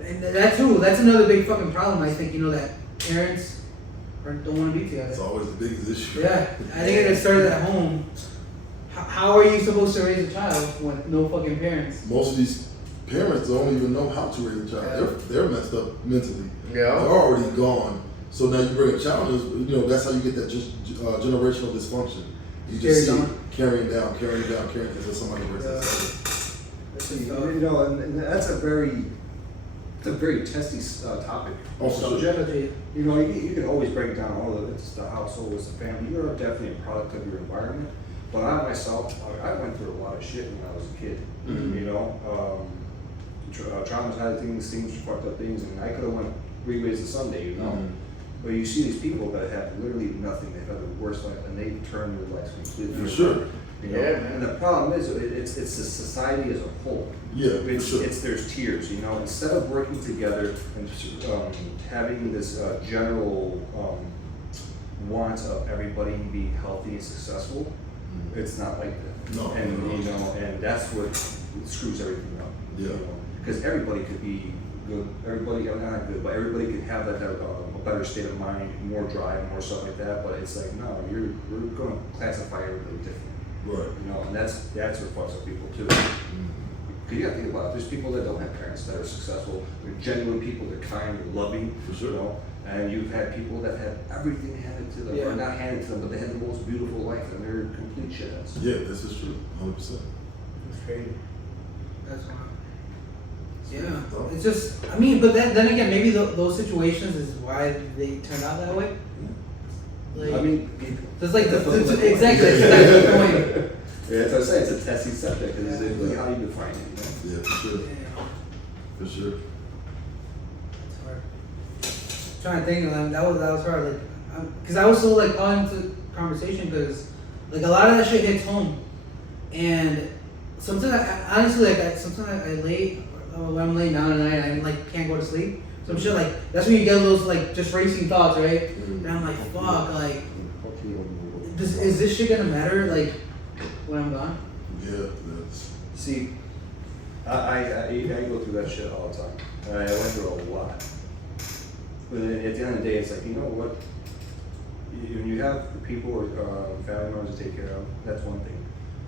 And that's another big fucking problem. I think, you know, that parents don't want to be together. It's always the biggest issue. Yeah, I think it started at home. How are you supposed to raise a child with no fucking parents? Most of these parents don't even know how to raise a child. Yeah. They're messed up mentally. Yeah. They're already gone. So now you bring a child, you know, that's how you get that generational dysfunction. You just see it carrying down until somebody breaks that. You know, and that's a very testy topic. Subject. You know, you can always break down all of it. It's the household, it's the family. You're definitely a product of your environment. But I myself, I went through a lot of shit when I was a kid. Mm-hmm. You know, traumatized things, fucked up things, and I could have went 3 ways to Sunday. You know. Mm-hmm. But you see these people that have literally nothing, they've had the worst life, and they turn their lives completely around. Sure. You know? Yeah, man. And the problem is, it's the society as a whole. Yeah, there's tiers, you know. Instead of working together and having this general want of everybody being healthy and successful, it's not like that. No. And you know, and that's what screws everything up. Yeah. Because everybody could be good. Everybody, not good, but everybody could have that a better state of mind, more drive, more stuff like that. But it's like, no, we're going to classify everybody different. Right. You know, and that's what fucks up people too. Because you got to think about it. There's people that don't have parents that are successful. They're genuine people. They're kind. They're loving. For sure. You know, and you've had people that have everything handed to them, or not handed to them, but they had the most beautiful life, and they're complete shitheads. Yeah, this is true. 100%. That's crazy. That's wild. Yeah, it's just, I mean, but then again, maybe those situations is why they turned out that way. Like, I mean, just like exactly. That's the point. Yeah, that's what I say. It's a testy subject. It's really how you define it. You know? Yeah, for sure. For sure. It's hard. I'm trying to think, that was hard. Like, because I was so like on into conversation because like a lot of that shit hits home, and sometimes sometimes I lay. When I'm laying down at night, I like can't go to sleep. Some shit like that's when you get those like just racing thoughts, right? Mm-hmm. And I'm like, fuck, like, is this shit gonna matter like when I'm gone? Yeah, that's. See, I go through that shit all the time. I went through a lot. But then at the end of the day, it's like, you know what? When you have people or family members to take care of, that's one thing.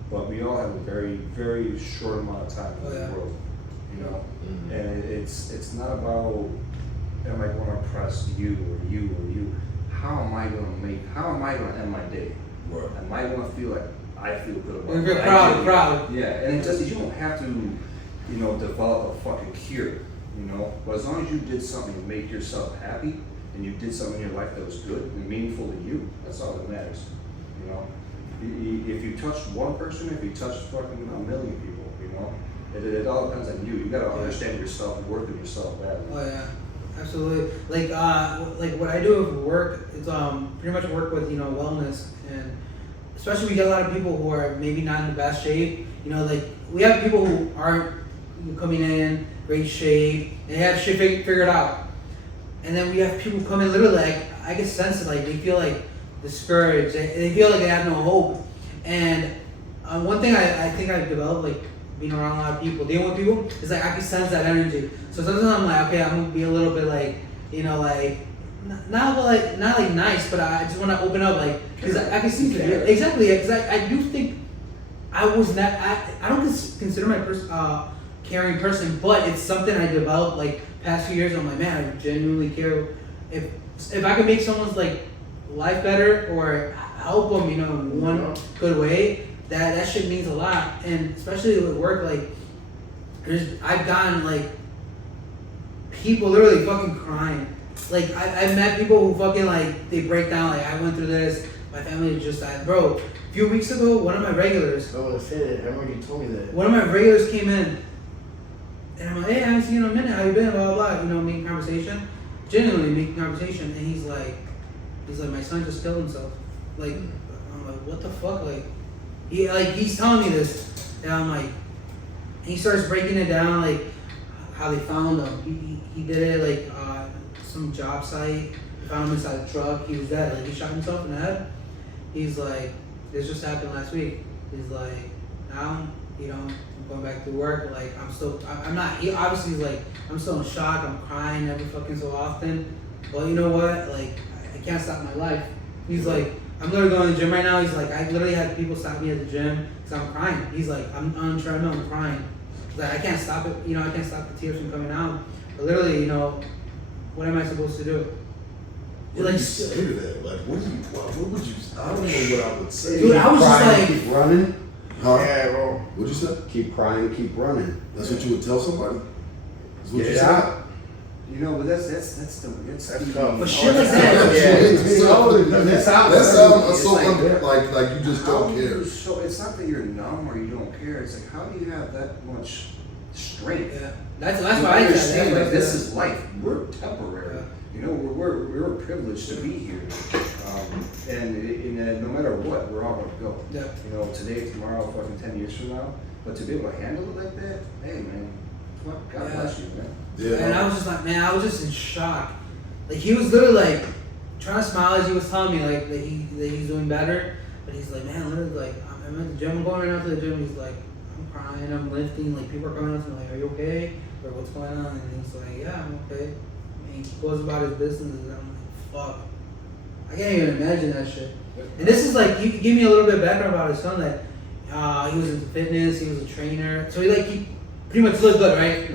But we all have a very, very short amount of time in the world. You know, and it's not about am I going to impress you or you or you. How am I going to end my day? Right. Am I going to feel like I feel good about it? You're proud. Yeah, and you don't have to, you know, develop a fucking cure, you know. But as long as you did something to make yourself happy and you did something in your life that was good and meaningful to you, that's all that matters. You know, if you touched one person, if you touched fucking a million people, you know. It all depends on you. You gotta understand yourself and work on yourself badly. Oh yeah, absolutely. Like what I do with work is pretty much work with wellness, and especially we get a lot of people who are maybe not in the best shape. Like we have people who aren't coming in great shape, they have shit figured out, and then we have people come in literally like I get sense like they feel like discouraged, they feel like they have no hope, and one thing I think I've developed like being around a lot of people, dealing with people, is like I can sense that energy. So sometimes I'm like, okay, I'm gonna be a little bit like, like not like nice, but I just want to open up, like, because I can see exactly, because I do think I was not, I don't consider my caring person, but it's something I developed like past few years. I'm like, man, I genuinely care. If I could make someone's like life better or help them, in one good way, that shit means a lot. And especially with work, like, I've gotten like people literally fucking crying. Like I've met people who fucking like they break down, like I went through this, my family just died. Bro, a few weeks ago, one of my regulars, I want to say that. I remember you told me that. one of my regulars came in, and I'm like, hey, I haven't seen you in a minute. How you been? Blah blah blah. Making conversation, genuinely making conversation. And he's like, my son just killed himself. Like, I'm like, what the fuck? Like, he's telling me this, and I'm like, and he starts breaking it down, like how they found him. He did it like some job site. They found him inside a truck. He was dead. Like he shot himself in the head. He's like, this just happened last week. He's like, now, I'm going back to work. Like I'm not. He obviously is like, I'm still in shock. I'm crying every fucking so often. But you know what? Like I can't stop my life. He's like, I'm literally going to the gym right now. He's like, I literally had people stop me at the gym because I'm crying. He's like, I'm on the treadmill, I'm crying. He's like, I can't stop it. I can't stop the tears from coming out. But literally, what am I supposed to do? What do you say to that? Like, what would you? I don't know what I would say. Dude, I was just like, keep running. Huh? Yeah, bro. What'd you say? Keep crying, keep running. That's what you would tell somebody? That's what Get you it said? out. But that's tough. but shit like Yeah. that. That sounds so like you just don't care. So it's not that you're numb or you don't care. It's like, how do you have that much strength? Yeah, that's why You I understand said like this is life. We're temporary. Yeah. We're privileged to be here, and no matter what, we're all gonna go. Yeah. Today, tomorrow, fucking 10 years from now. But to be able to handle it like that, hey man, God bless you, man. Yeah. And I was just like, man, I was just in shock. Like he was literally like trying to smile as he was telling me like that he's doing better, but he's like, man, literally like I'm at the gym, I'm going right now to the gym. He's like, I'm crying, I'm lifting, like people are coming up to me like, are you okay? Or what's going on? And he's like, yeah, I'm okay. And he goes about his business, and I'm like, fuck, I can't even imagine that shit. And this is like, he gave me a little bit of background about his son, that he was into fitness, he was a trainer, so he pretty much looked good, right?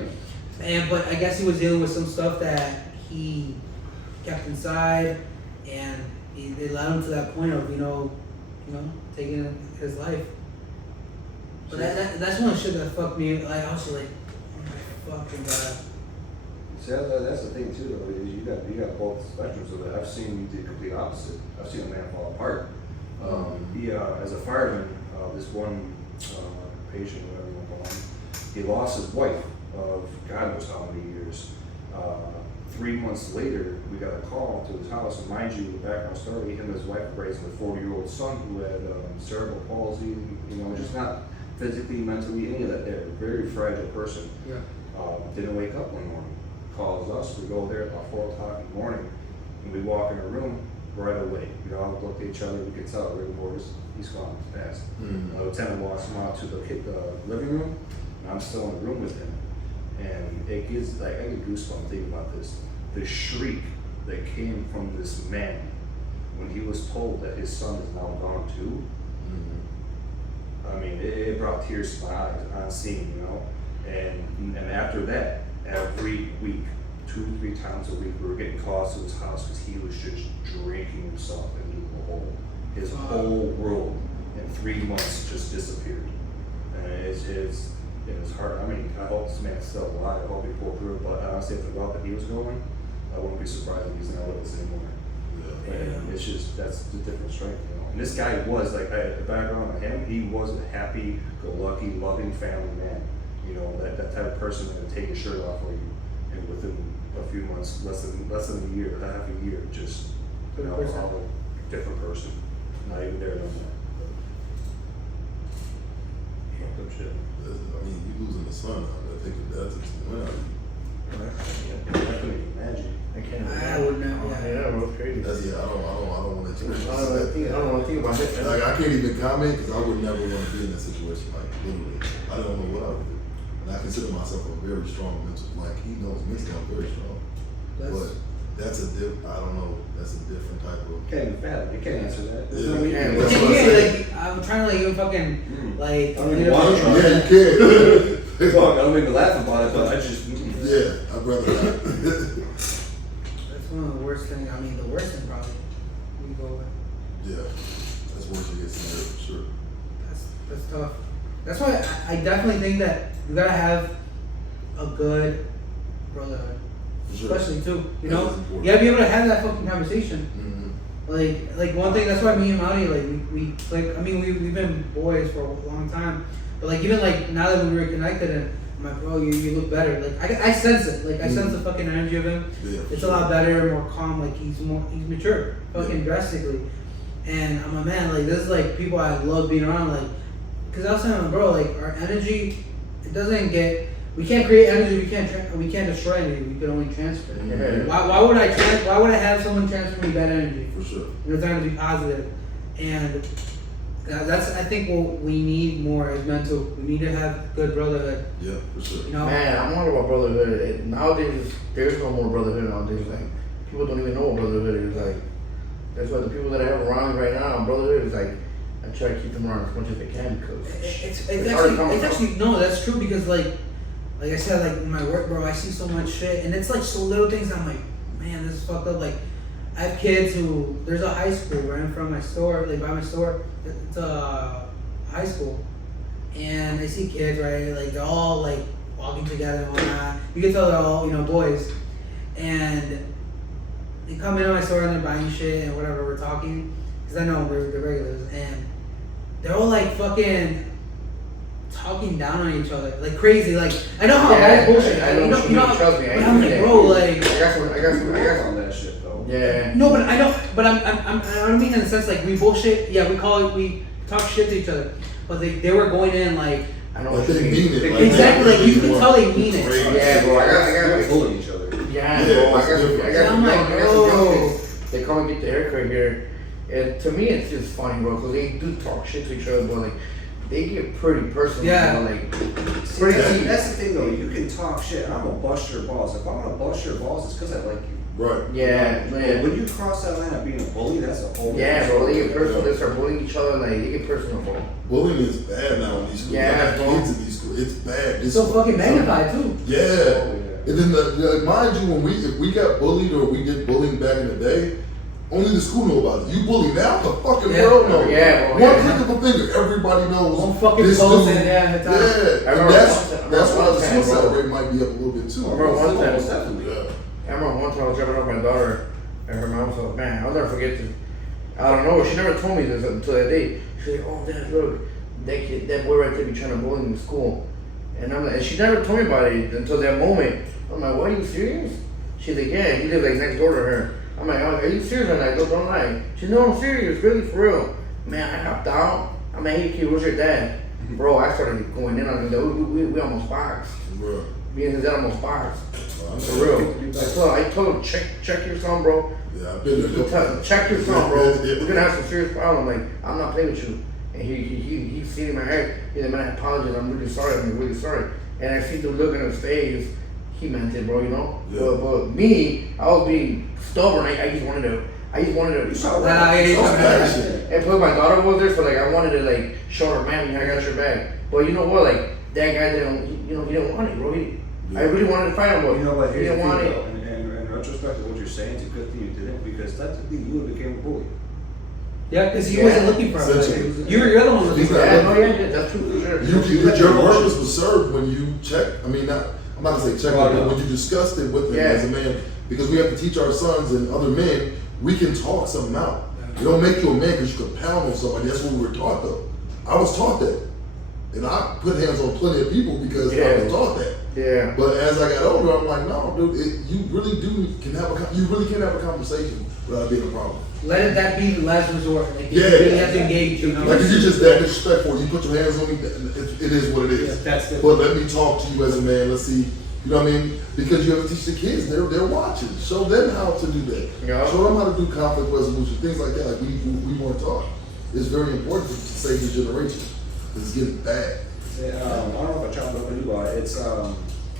But I guess he was dealing with some stuff that he kept inside, and it led him to that point of taking his life. But that's one shit that fucked me. Like I was just like, oh my fucking god. See, that's the thing too, though. Is you got both spectrums of it. I've seen the complete opposite. I've seen a man fall apart. As a fireman, this one patient, whatever you want to call him, he lost his wife of God knows how many years. 3 months later, we got a call to his house, and mind you, the background story, him and his wife were raising a 40-year-old son who had cerebral palsy, just not physically, mentally, any of that there. Very fragile person. Yeah. Didn't wake up one morning. Calls us, we go there about 4 o'clock in the morning, and we walk in a room right away. We all looked at each other, we could tell, we're divorced, he's gone fast. Mm-hmm. Lieutenant walks him out to the living room, and I'm still in the room with him. And it gives, like, I get goosebumps thinking about this. The shriek that came from this man when he was told that his son is now gone too. Mm-hmm. I mean, it brought tears to my eyes on seeing, And after that, every week, 2-3 times a week, we were getting calls to his house because he was just drinking himself into the hole. His whole world in 3 months just disappeared. And it was hard. I mean, I hope this man's still alive. I hope he pulled through it. But honestly, if the route that he was going, I wouldn't be surprised if he's not with us anymore. Yeah. And it's just, that's the different strength, And this guy was, like, the background on him, he was a happy-go-lucky, loving family man. You know, that type of person that'll take your shirt off for you, and within a few months, less than a year, half a year, just an alcoholic, different person, not even there no more. Fucked up shit. I mean, you losing the sun. I think that's a win out of you. I couldn't even imagine. I can't. I would never. Yeah, bro, it's crazy. That's, I don't want to experience I don't want to think about it. Like, I can't even comment because I would never want to be in that situation. Like, literally, I don't know what I would do. And I consider myself a very strong mental. Like, he knows mentally I'm very strong. But that's a I don't know. That's a different type of. Can't even fathom. You can't answer that. There's no Yeah. way you Yeah, can. that's Yeah, what I said. like I'm trying to like even fucking like. I don't even want to try. Yeah, you can. Fuck, I don't make me laugh about it, but I just. Yeah, I'd rather not. That's one of the worst things. I mean, the worst thing probably. We go with. Yeah, that's worse to get scenario for sure. That's tough. That's why I definitely think that you gotta have a good brotherhood, For sure. especially too. You That know, is important. you gotta be able to have that fucking conversation. Mm-hmm. Like one thing. That's why me and Maudie, like we click. I mean, we've been boys for a long time, but like even like now that we were connected, and I'm like, bro, you look better. Like I sense it. Like I sense the fucking energy of him. Yeah, It's for a lot sure. better, more calm. Like he's mature, fucking drastically. And I'm a man. Like this is like people I love being around. Like, cause I was saying, bro, like our energy, it doesn't get. We can't create energy. We can't destroy energy. We can only transfer. Yeah. Why would I have someone transfer me bad energy? For sure. We're trying to be positive, and that's I think what we need more as mental. We need to have good brotherhood. Yeah, for sure. You know. Man, I'm all about brotherhood. Nowadays, there's no more brotherhood nowadays. Like, people don't even know what brotherhood is. Like, that's why the people that I have around me right now, brotherhood is like, I try to keep them around as much as I can because It's hard to come actually across. no, that's true because like I said, like in my work, bro, I see so much shit, and it's like so little things. I'm like, man, this is fucked up. Like, I have kids who there's a high school right in front of my store, like by my store. It's a high school, and I see kids, right, like they're all like walking together and whatnot. You can tell they're all boys, and they come into my store and they're buying shit and whatever. We're talking because I know they're regulars, and they're all like fucking talking down on each other like crazy. Like I know how guys bullshit. I know you know, trust me. but I'm like, bro, like I got some. I got on that shit though. Yeah. no, but I know, but I don't mean in the sense like we bullshit. Yeah, we talk shit to each other, but they were going in like I know Like what you they mean. mean it. Like, exactly, like you can tell they mean it. Yeah, bro. I got They bully each other. Yeah, Yeah, bro. I got I'm like, some bro. young kids. They come and get the haircut here. And to me, it's just funny, bro, because they do talk shit to each other, but like, they get pretty personal. Yeah. You know, like, See, that's the thing though. You can talk shit. I'm gonna bust your balls. If I'm gonna bust your balls, it's because I like you. Right. yeah, But man. when you cross that line of being a bully, that's a whole. Yeah, bro, they get personal. They start bullying each other. Like, they get personal, bro. Bullying is bad now in these schools. Yeah, I have bro. kids in these schools. It's bad. It's so fucking magnified too. Yeah. Oh, yeah. And then mind you, if we got bullied or we did bullying back in the day, only the school know about it. You bully now, the fucking Yeah. world knows. Yeah, bro, One yeah. click of a finger, everybody knows. One fucking this post dude. and yeah, at the time. Yeah, I and remember that's one why the time, suicide bro. rate might be up a little bit too. I remember one time. Most definitely. Yeah. I remember one time I was driving off my daughter and her mom's like, man, I'll never forget this. I don't know, she never told me this until that day. She's like, oh, Dad, look, that boy right there be trying to bully me in school. And I'm like, and she never told me about it until that moment. I'm like, what, are you serious? She's like, yeah, he lives like next door to her. I'm like, are you serious? I'm like, no, don't lie. She's no, I'm serious, really, for real. Man, I hopped out. I'm like, hey, kid, where's your dad? Bro, I started going in on him. We almost boxed. Bro. Me and his dad almost boxed. I'm For real. I told him, check your son, bro. Yeah, I've been there. Check your son, bro. Yeah. We're gonna have some serious problem. Like, I'm not playing with you. And he's seen in my head. He's like, man, I apologize. I'm really sorry. I'm really sorry. And I see the look on his face. He meant it, bro. You know. Yeah. But me, I was being stubborn. I just wanted to. And plus, my daughter was there, so like, I wanted to like show her, man, I got your back. But you know what? Like, that guy didn't. He didn't want it, bro. I really wanted to fight him, but You know what? he Here's the didn't thing want it. though. In retrospect of what you're saying, it's a good thing you didn't because technically you would have became a bully. Yeah, because he Yeah. wasn't looking for Essentially. it. You're the other one looking He's for not it. Yeah, no, yeah, that's true for sure. Your purpose was served when you checked. I mean, I'm not gonna say check, Oh, but no. when you discussed it with him Yeah. as a man, because we have to teach our sons and other men, we can talk something out. It don't make you a man because you can pound on somebody. That's what we were taught, though. I was taught that, And I put hands on plenty of people because I was taught that. Yeah. But as I got older, I'm like, no, dude, you really can have a conversation without being a problem. Let that be the last resort. Like, you Yeah. really have to engage, you know? Like, if you're just that disrespectful, you put your hands on me, it is what it is. That's it. But let me talk to you as a man. Let's see, you know what I mean? Because you have to teach the kids. They're watching. Show them how to do that. Yeah. Show them how to do conflict resolution, things like that. Like we weren't taught. It's very important to save the generation. It's getting bad. Yeah, I don't know if I chopped up with you about it. It's I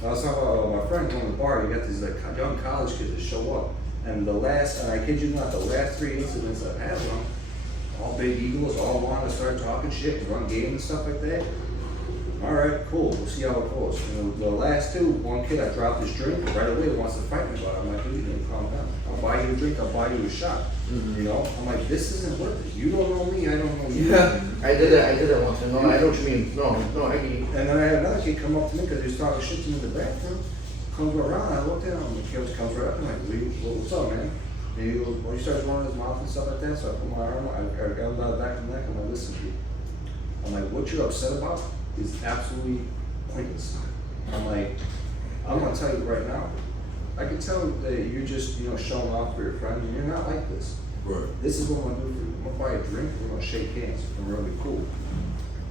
was talking about my friend going to the bar. You got these like young college kids that show up, and the last, and I kid you not, the last 3 incidents I've had with them, all big egos, all want to start talking shit and run games and stuff like that. All right, cool. We'll see how it goes. And the last two, one kid, I dropped his drink right away. Wants to fight me about it. I'm like, dude, you need to calm down. I'll buy you a drink. I'll buy you a shot. You know, I'm like, this isn't worth it. You don't know me. I don't know you. Yeah. I did that once. No, I know what you mean. No, I get you. And then I had another kid come up to me because he was talking shit to me in the bathroom. Comes around, I looked at him, and the kid comes right up, I'm like, what's up, man? And he goes, well, he starts running his mouth and stuff like that, so I put my arm, I got him down the back of the neck, I'm like, listen, dude. I'm like, what you're upset about is absolutely pointless. I'm like, I'm gonna tell you right now, I can tell that you're just, showing off for your friends, and you're not like this. Right. This is what I'm gonna do for you. I'm gonna buy a drink, we're gonna shake hands, and we're gonna be cool.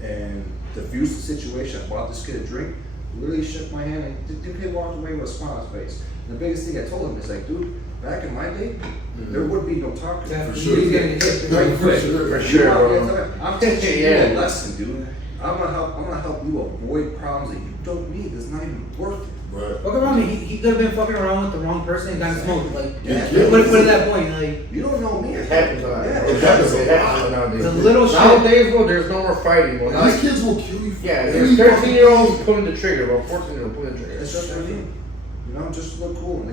And diffuse the situation, I bought this kid a drink, literally shook my hand, and the kid walked away with a smile on his face. And the biggest thing I told him is like, dude, back in my day, there would be no talking. Yeah, For he's sure. getting hit right quick. For sure, bro. I'm teaching you Yeah. a lesson, dude. I'm gonna help you avoid problems that you don't need. It's not even worth it. Right. Fuck around me. He could have been fucking around with the wrong person and got smoked. Like, Yeah. what at that point? Like, You don't know me. It happens a lot. Yeah. It happens nowadays. the little shit. Nowadays, bro, there's no more fighting, bro. These kids will kill you. For Yeah, free. there's 13-year-olds pulling the trigger, bro. 14-year-olds pulling the trigger. It's just what I mean. Just look cool. And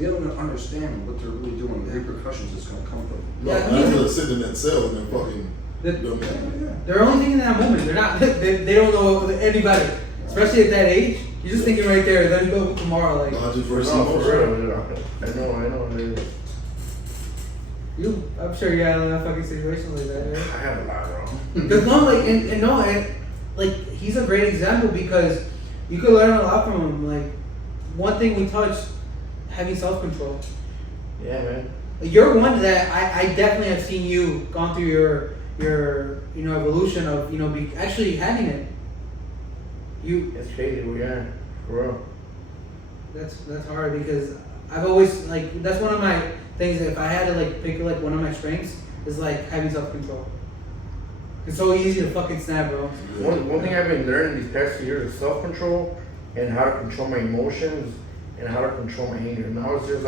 they don't understand what they're really doing, the repercussions that's gonna come from. No, Yeah, I was sitting in that cell and then fucking. They're only thinking in that moment. They're not. They don't know anybody, especially at that age. You're just thinking right there. Let me go tomorrow. Like Logic versus No, for emotion. real. I know. Dude. I'm sure you had a lot of fucking situations like that. Right? I have a lot, bro. Because no, like like he's a great example because you could learn a lot from him. Like one thing we touched, having self control. Yeah, man. You're one that I definitely have seen you gone through your evolution of actually having it. It's crazy, we are. For real. That's hard because I've always that's one of my things. If I had to pick one of my strengths is having self control. It's so easy to fucking snap, bro. One thing I've been learning these past 2 years is self control and how to control my emotions and how to control my anger. Now it's just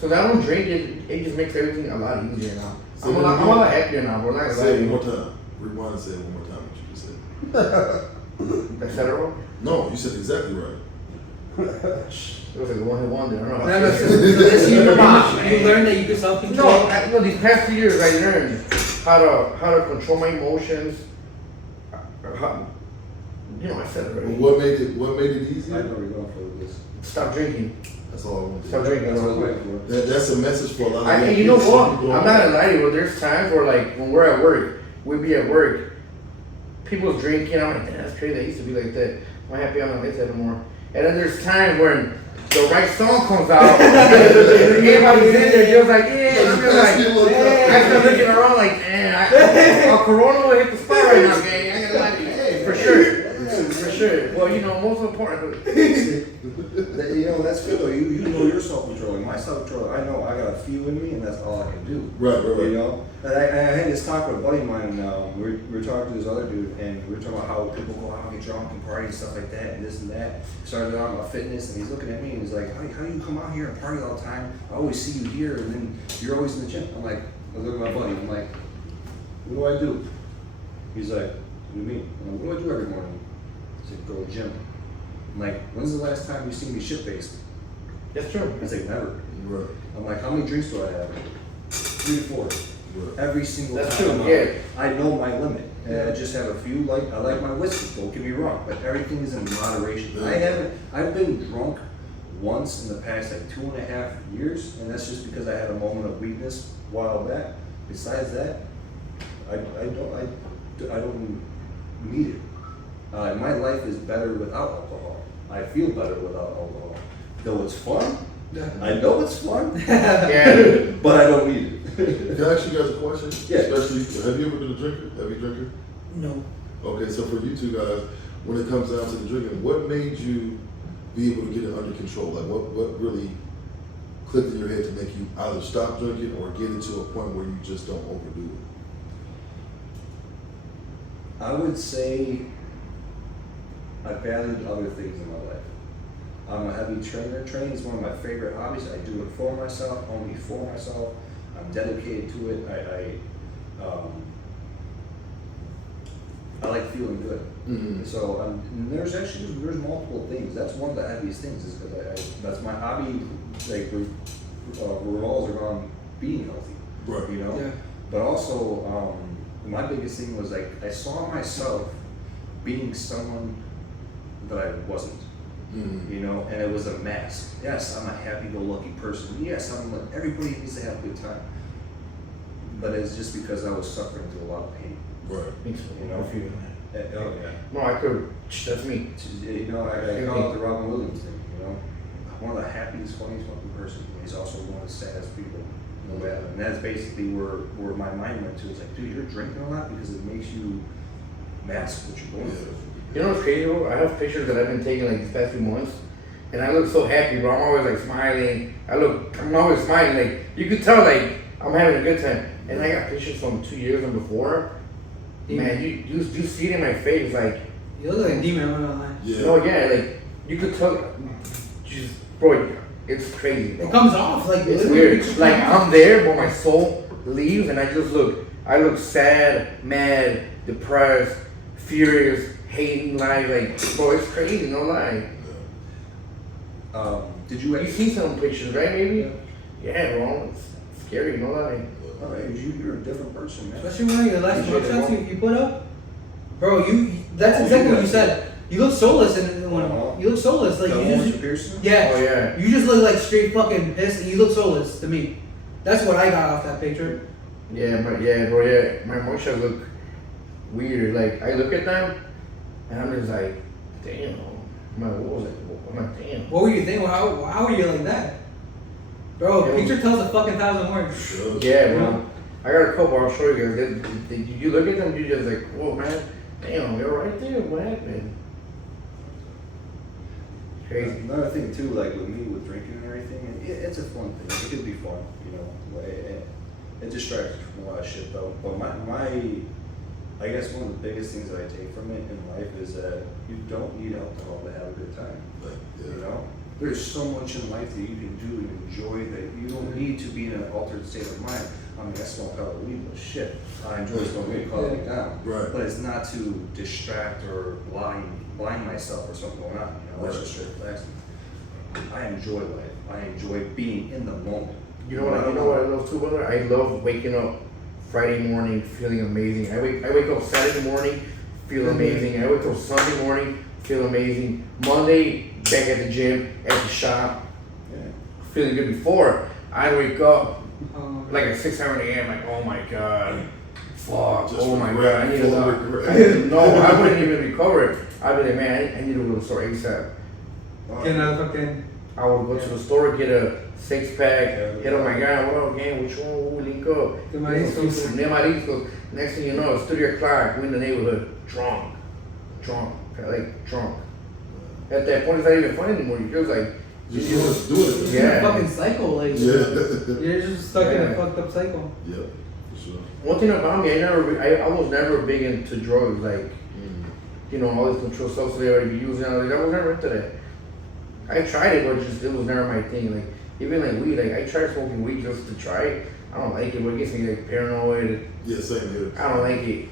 so that I don't drink it just makes everything a lot easier now. I'm a lot happier now, bro. Not gonna lie Say to it one you. more time. Rewind and say it one more time. What you just said. I said it wrong? No, you said exactly right. It was like a one-hit wonder. I don't know. No, so this year, you learned that you could self control. No, these past 2 years I learned how to control my emotions. I said it already. What made it I easier? know you're going for this. Stop drinking. That's all I want to Stop do. drinking. That's what I was bro. waiting for. That's a message for a lot of And young you know kids. what? Some people I'm don't- not gonna lie to you. There's times where when we're at work, we'd be at work, people's drinking. I'm like, damn, that's crazy. I used to be like that. I'm happy I'm not like that anymore. And then there's times when the right song comes out, everybody's in there, just like, yeah. I'm just like, I start looking around like, man, Corona will hit the spot right now, gang. I ain't gonna lie to you. Hey, for sure. For sure. Well, most important. That's good though. You know your self-control. My self-control, I know I got a few in me, and that's all I can do. Right. And I had this talk with a buddy of mine, and we were talking to this other dude, and we were talking about how people go out and get drunk and party and stuff like that, and this and that. Started talking about fitness, and he's looking at me, and he's like, how do you come out here and party all the time? I always see you here, and then you're always in the gym. I'm like, I look at my buddy, I'm like, what do? He's like, what do you mean? I'm like, what do I do every morning? He's like, go to the gym. I'm like, when's the last time you seen me shit-faced? That's true. He's like, never. Right. I'm like, how many drinks do I have? 3 to 4. Right. Every single That's time. true, I'm yeah. out. I know my limit. And I just have a few, I like my whiskey, don't get me wrong, but everything is in moderation. Yeah. I've been drunk once in the past 2.5 years, and that's just because I had a moment of weakness a while back. Besides that, I don't need it. My life is better without alcohol. I feel better without alcohol. Though it's fun, I know it's fun, Yeah. but I don't need it. Can I ask you guys a question? Yeah. Especially, have you ever been a drinker? Heavy drinker? No. Okay, so for you two guys, when it comes down to the drinking, what made you be able to get it under control? Like, what really clicked in your head to make you either stop drinking or get it to a point where you just don't overdo it? I would say I valued other things in my life. I'm a heavy trainer. Training is one of my favorite hobbies. I do it for myself, only for myself. I'm dedicated to it. I like feeling good. Mm-hmm. So there's multiple things. That's one of the heaviest things is because that's my hobby. Like revolves around being healthy. Right. You know. Yeah. But also, my biggest thing was like I saw myself being someone that I wasn't. Mm-hmm. You know, and it was a mask. Yes, I'm a happy-go-lucky person. Yes, everybody needs to have a good time. But it's just because I was suffering through a lot of pain. Right. You know, oh yeah. No, I could. That's me. You know, I call it the Robin Williams thing. You know, one of the happiest, funniest fucking person. He's also one of the saddest people. You know, and that's basically where my mind went to. It's like, dude, you're drinking a lot because it makes you mask what you're going through. You know what's crazy, bro? I have pictures that I've been taking like these past few months, and I look so happy, bro. I'm always like smiling. I'm always smiling. Like you could tell, like I'm having a good time. And I got pictures from 2 years and before. Man, you see it in my face, like You look like a demon, I'm not gonna lie. Yeah. you know, yeah, like you could tell. Just, bro, it's crazy. Bro. It comes off like It's literally, weird. it just Like comes off. I'm there, but my soul leaves, and I look sad, mad, depressed, furious, hating life. Like, bro, it's crazy, no lie. Did you? You see some pictures, right? Maybe. Yeah, bro. It's scary, no lie. You're a different person, man. Especially when your last You should mugshots have you put up, bro. That's exactly what you said. You look soulless, and you look soulless. Like you just, piercing? yeah, Oh yeah. you just look like straight fucking pissed, and you look soulless to me. That's what I got off that picture. Yeah, bro. Yeah, my mugshots look weird. Like I look at them, and I'm just like, damn. I'm like, damn. What were you thinking? How were you like that, bro? Yeah. Picture tells a fucking thousand words. Sure. Yeah, bro. I got a couple. I'll show you guys. You look at them, you just like, whoa, man. Damn, you're right there. What happened? Crazy. Another thing too, like with me with drinking and everything, it's a fun thing. It could be fun, you know. It distracts you from a lot of shit though. But I guess one of the biggest things that I take from it in life is that you don't need alcohol to have a good time. Like, yeah. You know, there's so much in life that you can do and enjoy that you don't need to be in an altered state of mind. I mean, I smoke hella weed, but shit, I enjoy smoking weed, calm me down. Right. But it's not to distract or blind myself or something going on. You know, that's just straight relaxing. I enjoy life. I enjoy being in the moment. You know what I love too, brother? I love waking up Friday morning feeling amazing. I wake up Saturday morning, feel amazing. I wake up Sunday morning, feel amazing. Monday, back at the gym, at the shop, feeling good. Before I wake up like at 6, 7 a.m. like, oh my god, fuck, Just oh my regret, god, I need to full go. regret. No, I wouldn't even recover. I'd be like, man, I need to go to the store ASAP. Get another fucking. I would go to the store, get a 6-pack, hit on my guy, what up, gang, which one will we link up? The mariscos. The mariscos. Next thing you know, it's 3 o'clock, we in the neighborhood, drunk. At that point, it's not even fun anymore. You're just like, Just doing it. You're in a Yeah. fucking cycle, like Yeah. you're just stuck in a Yeah. fucked up cycle. Yep. For sure. one thing about me, I was never big into drugs, like, you know, all this control substance I would be using, I was never into that. I tried it, but it was never my thing. Like, even like weed, like, I tried smoking weed just to try it. I don't like it, but it gets me like paranoid. Yeah, same here. I don't like it.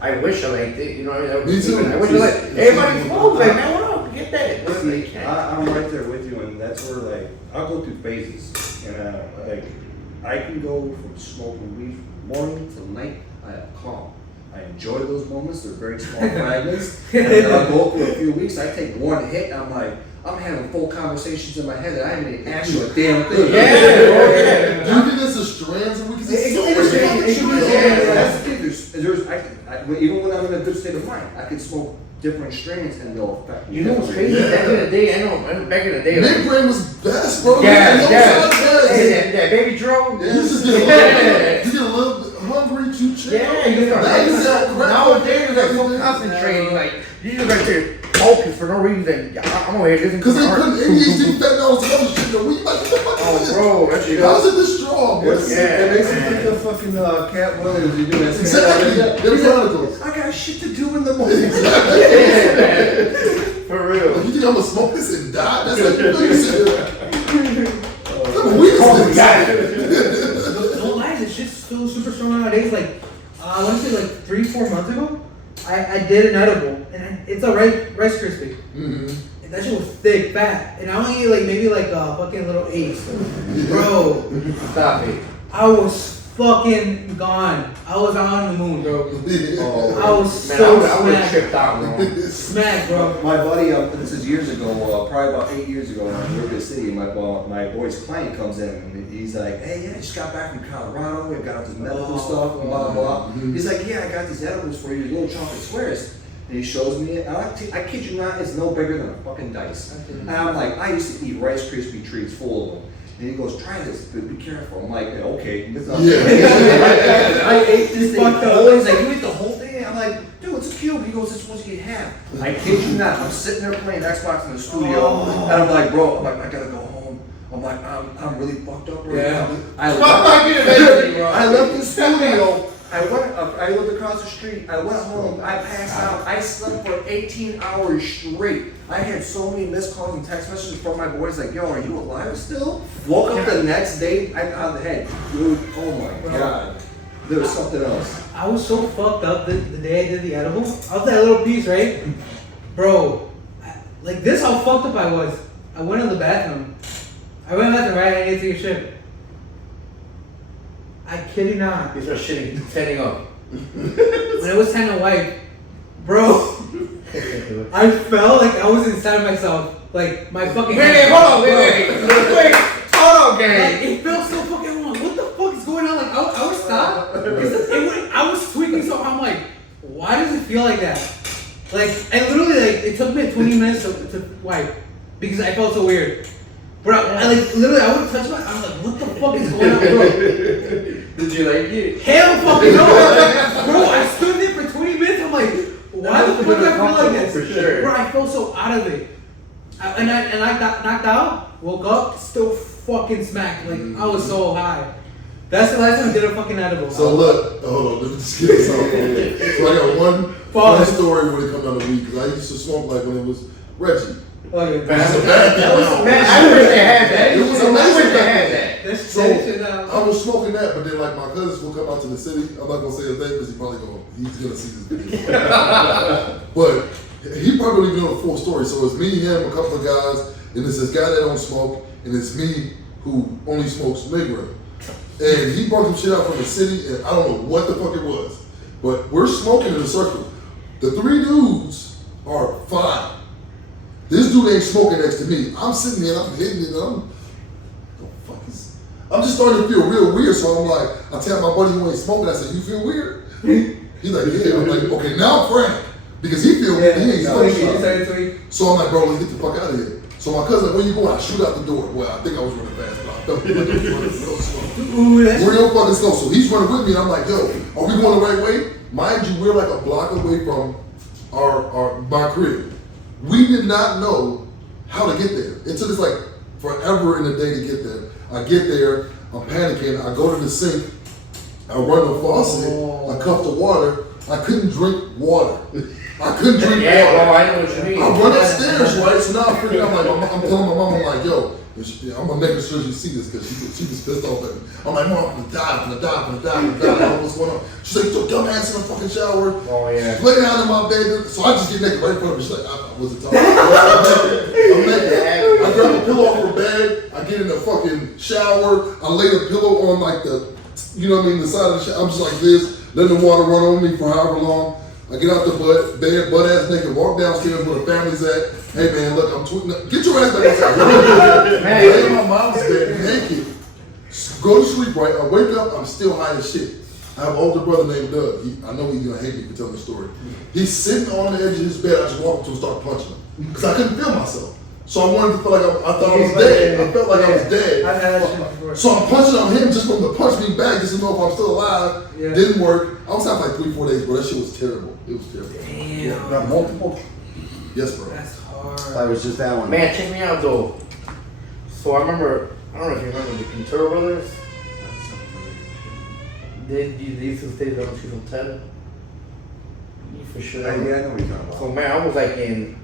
I wish I liked it, you know what I mean? Me too. I wish I liked it. Everybody smokes, like, man, what up? Get that. But they can't. I'm right there with you, and that's where like I'll go through phases, and like I can go from smoking weed from morning till night. I have calm. I enjoy those moments. They're very small fragments. And then I'll go through a few weeks. I take one hit, and I'm like, I'm having full conversations in my head that I haven't even asked you a damn thing. Yeah, bro, yeah. Do you think this is strands of weakness? It's so much It should be, fucking yeah, strands. that's the thing. There's even when I'm in a good state of mind, I could smoke different strains and they'll affect me. You know what's crazy? Yeah. Back in the day, I know back in the day. Big brain was best, bro. Yeah. Yeah. That baby Dro. You just get a little bit hungry, too chill. Yeah, you start That is that crap. nowadays they're so concentrated. Like you just right there focus for no reason. I'm over here listening Because to they art. couldn't ADHD fentanyl and some other shit. The weed, like, what the fuck Oh, is this? bro, that shit. How's it this strong? What is Yeah. it? It makes me think of fucking Cat Williams. You do that. Exactly. They're chronicles. I got shit to do in the morning. For real. Like, you think I'm gonna smoke this and die? That's like you said. Weed Oh, is God. Don't lie, this shit's still super strong nowadays. Like, I want to say like 3-4 months ago, I did an edible, and it's a Rice Krispie. Mm-hmm. And that shit was thick, fat, and I only ate like maybe like a fucking little ace. Bro, Stop it. I was fucking gone. I was on the moon, bro. I was Man, so I would have smacked. tripped out, bro. Smacked, bro. My buddy, this is years ago, probably about 8 years ago, when I was in River City. My boy's client comes in and he's like, "Hey, yeah, I just got back from Colorado. We got this medical stuff and blah blah." He's like, "Yeah, I got these edibles for you, little chocolate squares." And he shows me it. I kid you not, it's no bigger than a fucking dice. And I'm like, I used to eat Rice Krispie treats full of them. And he goes, "Try this, but be careful." I'm like, "Okay." This I ate this thing. He's like, "You ate the whole thing?" I'm like, "Dude, it's a cube." He goes, "It's supposed to eat half." I kid you not. I'm sitting there playing Xbox in the studio, and I'm like, "Bro, I gotta go home." I'm like, I'm really fucked up, bro. Yeah. I left the studio. I lived across the street. I went home. I passed out. I slept for 18 hours straight. I had so many missed calls and text messages from my boys like, "Yo, are you alive still?" Woke up the next day. I'm out of the head. Dude, oh my God. There was something else. I was so fucked up the day I did the edible. I was that little piece, right? Bro, like this how fucked up I was. I went in the bathroom. I went back to right, I need to take a shit. I kid you not. These are shitting, standing up. When it was time to wipe, bro, I felt like I was inside myself. Like my fucking Wait, hold on, wait. Hold on, gang. Like, it felt so fucking wrong. What the fuck is going on? Like I would stop. I was tweaking so I'm like, why does it feel like that? Like I literally like it took me 20 minutes to wipe because I felt so weird. Bro, I like literally I would touch my. I'm like, what the fuck is going on, bro? Did you like it? Hell fucking no, bro! I stood there for 20 minutes. I'm like, why the fuck do I feel like this? For sure. Bro, I felt so out of it. I got knocked out. Woke up, still fucking smacked. Like I was so high. That's the last time I did a fucking edible. So look, hold on, let me just get this out. So I got one story when it comes down to weed, because I used to smoke like when it was Reggie. Okay. That's a bad thing. Man, I wish they had that. It was I amazing. wish they had that. That's So shit I was smoking that, but then like my cousins will come out to the city. I'm not gonna say his name because he's gonna see this video. But he probably know the full story. So it's me, him, a couple of guys, and it's this guy that don't smoke, and it's me who only smokes Negro. And he brought some shit out from the city, and I don't know what the fuck it was, but we're smoking in a circle. The three dudes are fine. This dude ain't smoking next to me. I'm sitting there, I'm hitting it, I'm just starting to feel real weird, so I'm like, I tell my buddy who ain't smoking, I said, "You feel weird?" He's like, "Yeah." I'm like, "Okay, now I'm frank." Because he feel weird, he ain't smoking. So I'm like, "Bro, let's get the fuck out of here." So my cousin like, "Where you going?" I shoot out the door. Well, I think I was running fast, but I felt like I was running real slow. Real fucking slow. So he's running with me, and I'm like, "Yo, are we going the right way?" Mind you, we're like a block away from my crib. We did not know how to get there. It took us like forever in the day to get there. I get there, I'm panicking, I go to the sink, I run the faucet, I cup the water, I couldn't drink water. I couldn't drink Yeah, water. bro, I know what you mean. I run upstairs, right? So now I'm telling my mom, I'm like, "Yo," I'm gonna make sure she see this because she was pissed off at me. I'm like, "Mom, I'm gonna die. I don't know what's going on." She's like, "Yo, dumbass in the fucking shower." Oh, yeah. Lay down in my bed. So I just get naked right in front of her. She's like, "I wasn't talking." I'm naked. I grab a pillow off her bed. I get in the fucking shower. I lay the pillow on like the side of the shower. I'm just like this, letting the water run on me for however long. I get out the bed, butt ass naked, walk downstairs where the family's at. "Hey man, look, I'm tweeting. Get your ass back outside." Man, lay in my mom's bed naked. Go to sleep, right? I wake up, I'm still high as shit. I have an older brother named Doug. I know he's gonna hate me for telling the story. He's sitting on the edge of his bed. I just walk up to him and start punching him because I couldn't feel myself. So I wanted to feel like I thought I was dead. I felt like I was dead. I've had that shit before. So I'm punching on him just from the punch me back just to know if I'm still alive. Yeah. Didn't work. I was out for like 3-4 days, bro. That shit was terrible. It was terrible. Damn. Got multiple. Yes, bro. That's hard. I was just that one. Man, check me out though. So I remember, I don't know if you remember the Quintero brothers. They used to stay down on Season 10. You for sure. Yeah, I know what you're talking about. So man, I was in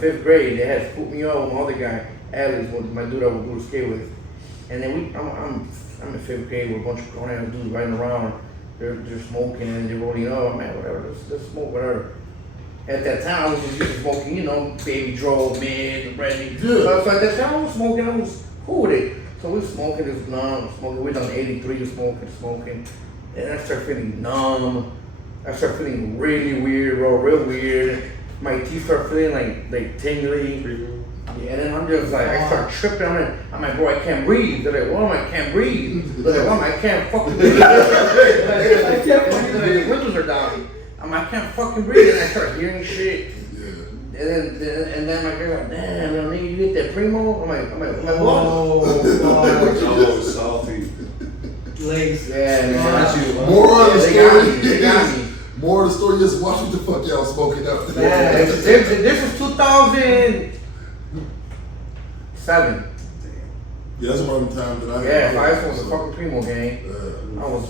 5th grade. They had scooped me up with my other guy, Alex, with my dude I would go to skate with. And then I'm in 5th grade with a bunch of grown ass dudes riding around. They're smoking, they're rolling up, man, whatever, let's smoke, whatever. At that time, I was just used to smoking, you know, Baby Dro, Mid, Brandy. Yeah. So at that time, I was smoking, I was cool with it. So we was smoking, this numb, smoking. We done 83, smoking. And I started feeling numb. I started feeling really weird, bro, real weird. My teeth start feeling like tingly. Yeah, and then I'm just like, I start tripping. I'm like, bro, I can't breathe. They're like, well, I can't breathe. They're like, well, I can't fucking breathe. I can't fucking breathe. The windows are down. I'm like, I can't fucking breathe. And I start hearing shit. And then my girl like, damn, little nigga, you get that primo? I'm like, what? Oh, salty. Legs. Yeah, man. That's you, huh? More of the They got me. story. They got me. More of the story is watch what the fuck y'all smoking out there. Yeah, this was 2007. Yeah, that's one of the times that I Yeah, had. I was a fucking primo gang. I was.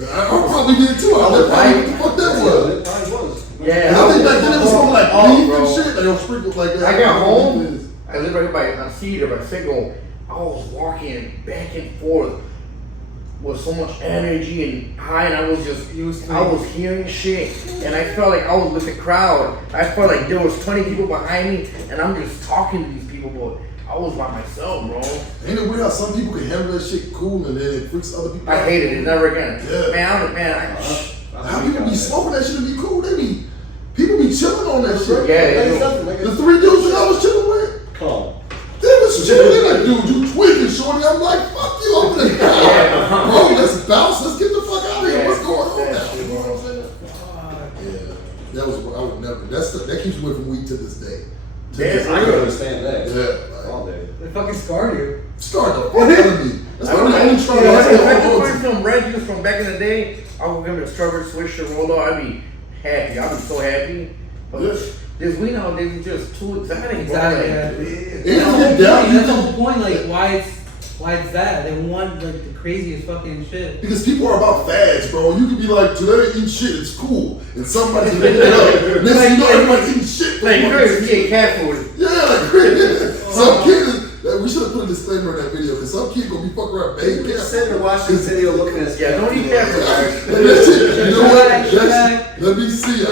I probably did too. I was like, what the fuck that was? It probably was. Yeah, And I think back then it was something like beef bro. and shit. Like, I'm sprinkled like that. I got home. I lived right by on Cedar by Signal. I was walking back and forth with so much energy and high, and I was hearing shit, and I felt like I was with the crowd. I felt like there was 20 people behind me, and I'm just talking to these people, but I was by myself, bro. Ain't it weird how some people can handle that shit cool and then it freaks other people out? I hated it. Never again. Yeah. How people be smoking that shit and be cool? People be chilling on that shit. Yeah, The 3 dudes that I was chilling with, Calm. they was chilling. They like, dude, you tweaking, shorty. I'm like, fuck you, I'm gonna die. Bro, let's bounce. Let's get the fuck out of here. What's going on now? You know what I'm saying? Yeah, that was. I would never. That keeps me away from weed to this day. I can understand that. Yeah. All day. They fucking scarred you. Scarred the fuck out of me. That's why I'm only trying If I could to. find some red juice from back in the day, I would give it a strawberry swisher roll up. I'd be happy. I'd be so happy. But Yes. this weed nowadays is just too exotic. Exactly. Bro. Yeah. It That's the whole point. Like, why it's that? They want like the craziest fucking shit. Because people are about fads, bro. You can be like, today eat shit, it's cool. And somebody's making it up. Next thing you know, everybody's eating shit. Like, you're going to eat cat food. Yeah, like, some kid we should have put a disclaimer in that video, because some kid gonna be fucking around baby cat. Sitting there watching this video looking at Yeah, don't eat cat food, guys. That shit, you know what? Let me see.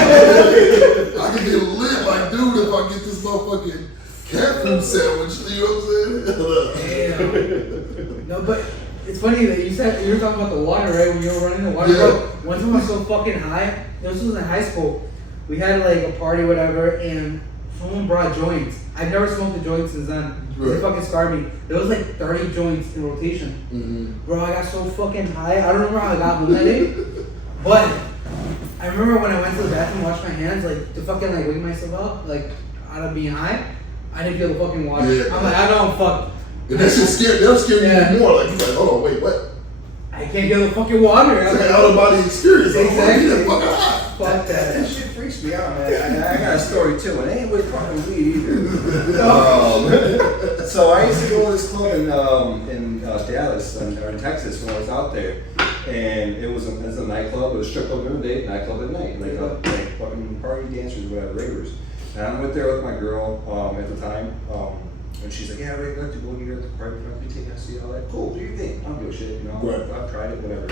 I can get lit like, dude, if I get this motherfucking cat food sandwich. You know what I'm saying? Damn. No, but it's funny that you were talking about the water, right? When you were running the water. Yeah. Bro, one time I was so fucking high. This was in high school. We had like a party, whatever, and someone brought joints. I've never smoked a joint since then. Right. They fucking scarred me. There was like 30 joints in rotation. Mm-hmm. Bro, I got so fucking high. I don't remember how I got home that day, but I remember when I went to the bathroom, washed my hands, like to fucking like wake myself up, like out of being high. I didn't feel the fucking water. Yeah. I'm like, I don't fuck. And that shit scared, that'll scare you Yeah. even more. Like, you're like, hold on, wait, what? I can't get the fucking water. It's I'm like like, out of body experience. Like, Exactly. that fucking high. fuck That that. shit freaks me out, man. I got a story too, and it ain't with fucking weed either. So I used to go to this club in Dallas or in Texas when I was out there, and it was a nightclub. It was a strip club during the day, nightclub at night, like fucking party dancers, whatever, ravers. And I went there with my girl at the time, and she's like, "Yeah, we'd like to go here at the party, we'd like to take us see all that. Cool, do your thing. I don't give a shit, you know. Right. I've tried it, whatever."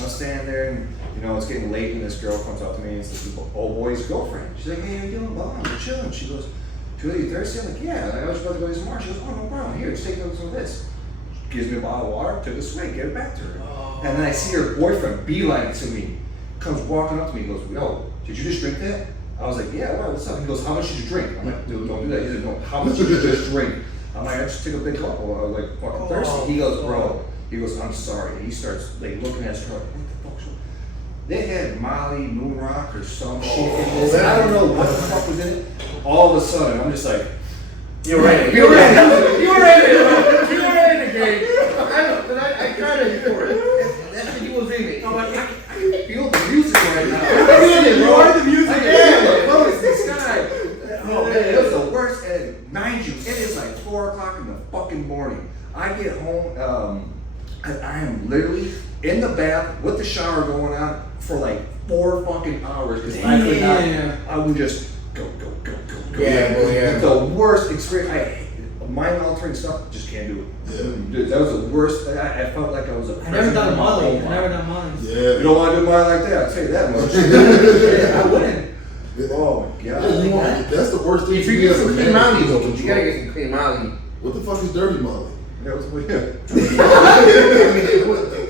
I'm standing there, and you know it's getting late, and this girl comes up to me and it's this old boy's girlfriend. She's like, "Hey, how you doing?" "Well, I'm chilling." She goes, "Are you thirsty?" I'm like, "Yeah, I was about to go some more." She goes, "Oh, no problem. Here, just take some of this." She gives me a bottle of water, took a swig, give it back to her. And then I see her boyfriend beeline to me, comes walking up to me, goes, "Yo, did you just drink that?" I was like, "Yeah, what's up?" He goes, "How much did you drink?" I'm like, "Dude, don't do that." He's like, "No, how much did you just drink?" I'm like, "I just took a big couple. I was like fucking thirsty." He goes, "Bro, He goes, I'm sorry. And he starts like looking at his car, like, what the fuck? They had Molly, Moon Rock, or some shit in this. I don't know what the fuck was in it. All of a sudden, I'm just like, You're right. You're right. You're right. You're right again. I know, but I tried it before. That's what you was in. I'm like, I can feel the music right now. I feel it, bro. You are the music. I am. oh, it's the sky. Oh man, it was the worst. And mind you, it is like 4 o'clock in the fucking morning. I get home, I am literally in the bath with the shower going on for like 4 fucking hours because I could not. I would just go. Yeah, bro, yeah. The worst experience. Mind altering stuff, just can't do it. Yeah. Dude, that was the worst. I felt like I was a I never done Molly. Yeah. You don't want to do mine like that, I'll tell you that much. I wouldn't. Oh my god. Yeah, you want, that's the worst thing If to you me get as a some man. clean Molly, is though, control. you gotta get some clean Molly. What the fuck is dirty Molly? That was weird. They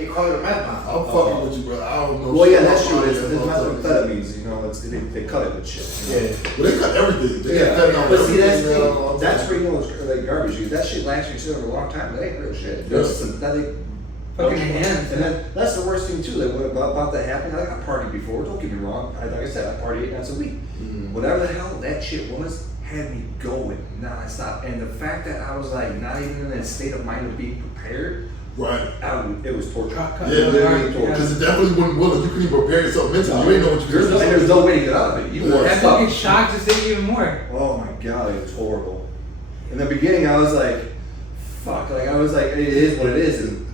call it a meth bomb. I'm fucking with you, bro. I don't know. Well, shit yeah, that's about true. Molly. It's That's all I'm saying. methamphetamines, you know, they cut it with shit. You know? Yeah. But they cut everything. They got fentanyl. But see, that's everything, the that's where you know it's like garbage use. That shit lasts you for a long time. That ain't real shit. Yeah. That's synthetic. Fucking hands. And then that's the worst thing too. Like what about that happening? Like I partied before. Don't get me wrong. Like I said, I party 8 nights a week. Whatever the hell that shit was had me going nonstop. And the fact that I was like not even in that state of mind of being prepared. Right. It was torture. Yeah, literally torture. Because it definitely wasn't willing. You couldn't even prepare yourself mentally. You ain't know what you're doing. There's no way to get out of it. You were That stuck. fucking shock just hit you even more. Oh my god, it was horrible. In the beginning, I was like, fuck. Like I was like, it is what it is. And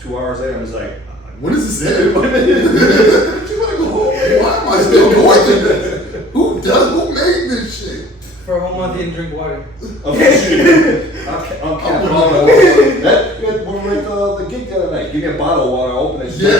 2 hours later, I was like, What is this? You're like, oh, why am I still going through this? Who made this shit? For a whole month, you didn't drink water. oh shit. I'm capping all the water. That when we were at the gig the other night. Give me a bottle of water, open it. Yeah.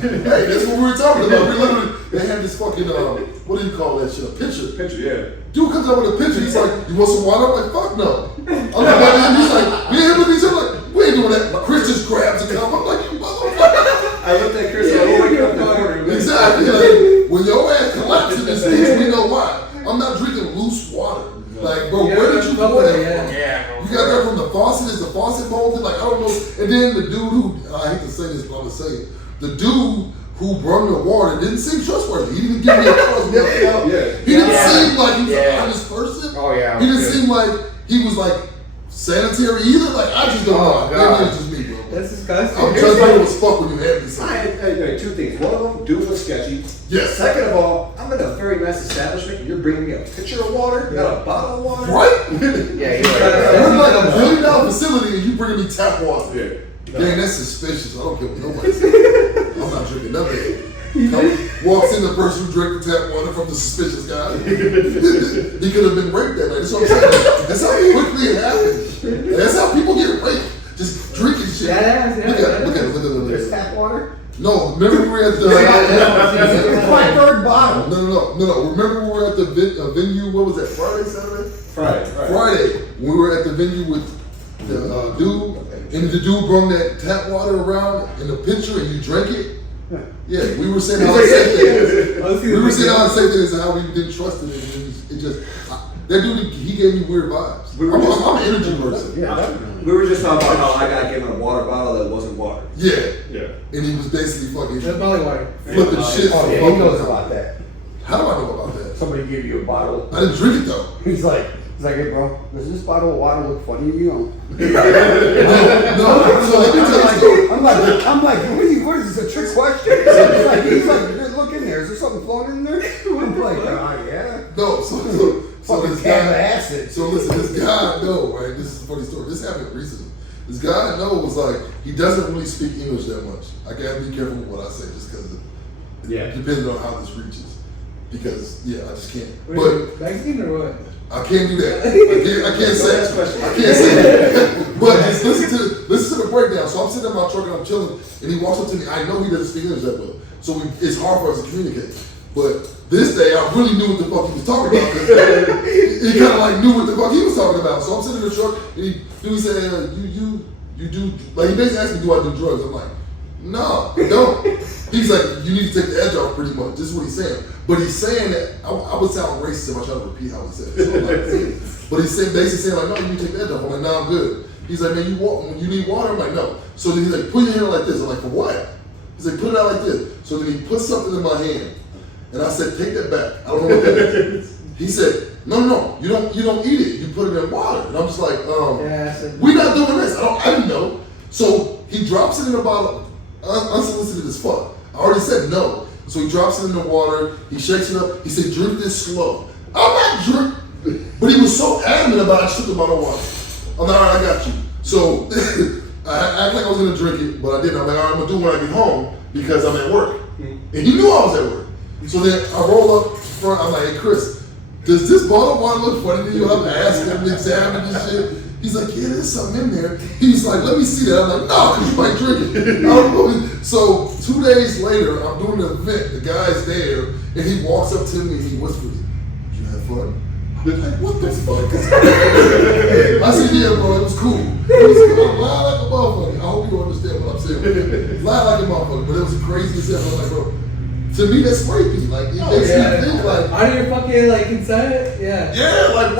Hey, that's what we were talking about. We literally, they had this fucking, what do you call that shit? A pitcher. Picture, yeah. Dude comes up with a pitcher. He's like, you want some water? I'm like, fuck no. I'm like, and he's like, we ain't looking at each other like, we ain't doing that. Chris just grabs a cup. I'm like, you motherfucker. I looked at Chris. I wake up the corner. Exactly. Like, when your ass collapses in things, we know why. I'm not drinking loose water. Like, bro, where did you pour that from? Yeah. You got that from the faucet? Is the faucet molded? Like, I don't know. And then the dude who, I hate to say this, but I'm going to say it. The dude who brought me the water didn't seem trustworthy. He didn't give me a trust. He didn't seem like he was an honest person. Oh, yeah. He didn't seem like he was like sanitary either. Like, I just don't know. God. Maybe it's just me, bro. That's disgusting. I'm judgmental as fuck when you have me say Hey, 2 things. One of them, dude was sketchy. Yes. Second of all, I'm in a very nice establishment and you're bringing me a pitcher of water, not a bottle of water. Right? Yeah, you're We're right. like $1 billion facility and you bringing me tap water. Yeah. Dang, that's suspicious. I don't care what nobody says. I'm not drinking nothing. Walks in the person who drank the tap water from the suspicious guy. He could have been raped that night. That's what I'm saying. That's how quickly it happens. That's how people get raped. Just drinking shit. Look at Look at Tap water? No, remember we were at the. It's my third bottle. No. Remember we were at the venue. What was that? Friday, Saturday? Friday. We were at the venue with the dude, and the dude brought that tap water around in the pitcher, and you drank it. Yeah, we were saying how unsafe it is. We were saying how unsafe it is and how we didn't trust it. It just that dude, he gave me weird vibes. I'm an energy person. Yeah, We were just talking about how I got given a water bottle that wasn't water. Yeah. Yeah. And he was basically fucking That's Molly water. flipping shit. Oh, yeah, he knows about that. How do I know about that? Somebody gave you a bottle. I didn't drink it though. He's like, hey bro, does this bottle of water look funny to you? No. So let me tell you a story. I'm like, what is this, a trick question? He's like, look in there. Is there something floating in there? I'm like, yeah. No, so Fucking this can of guy, acid. so listen, this guy I know, right? This is a funny story. This happened recently. This guy I know was like, he doesn't really speak English that much. I gotta be careful with what I say just because it depends on how this reaches. Because I just can't. But Mexican or what? I can't do that. I can't say it. I can't say that. But just listen to the breakdown. So I'm sitting in my truck and I'm chilling, and he walks up to me. I know he doesn't speak English that well, so it's hard for us to communicate. But this day, I really knew what the fuck he was talking about because he kind of like knew what the fuck he was talking about. So I'm sitting in the truck, and he said, "You do like he basically asked me, do I do drugs?" I'm like, "No, I don't." He's like, "You need to take the edge off, pretty much." This is what he's saying. But he's saying that I would sound racist if I try to repeat how he said it. So I'm like, but he's saying, basically saying like, "No, you need to take the edge off." I'm like, "No, I'm good." He's like, man, you need water? I'm like, no. So then he's like, put your hand like this. I'm like, for what? He's like, put it out like this. So then he put something in my hand. And I said, take that back. I don't know what that is. He said, no, you don't eat it. You put it in water. And I'm just like, we're not doing this. I didn't know. So he drops it in the bottle, unsolicited as fuck. I already said no. So he drops it in the water. He shakes it up. He said, drink this slow. I'm not drink. But he was so adamant about it, I took the bottle of water. I'm like, all right, I got you. So I act like I was gonna drink it, but I didn't. I'm like, all right, I'm gonna do it when I get home because I'm at work. And he knew I was at work. So then I roll up front. I'm like, hey, Chris, does this bottle of water look funny to you? I'm asking him, examining this shit. He's like, yeah, there's something in there. He's like, let me see that. I'm like, no, because you might drink it. I don't know. So 2 days later, I'm doing an event. The guy's there, and he walks up to me and he whispers, did you have fun? I'm like, what the fuck? I said, yeah, bro, it was cool. It was cool. I lied like a motherfucker. I hope you understand what I'm saying. Lied like a motherfucker, but it was crazy as hell. I'm like, bro, to me, that's rapey. Like, it makes me think, like, out of your fucking, like, consent? Yeah. Yeah, like,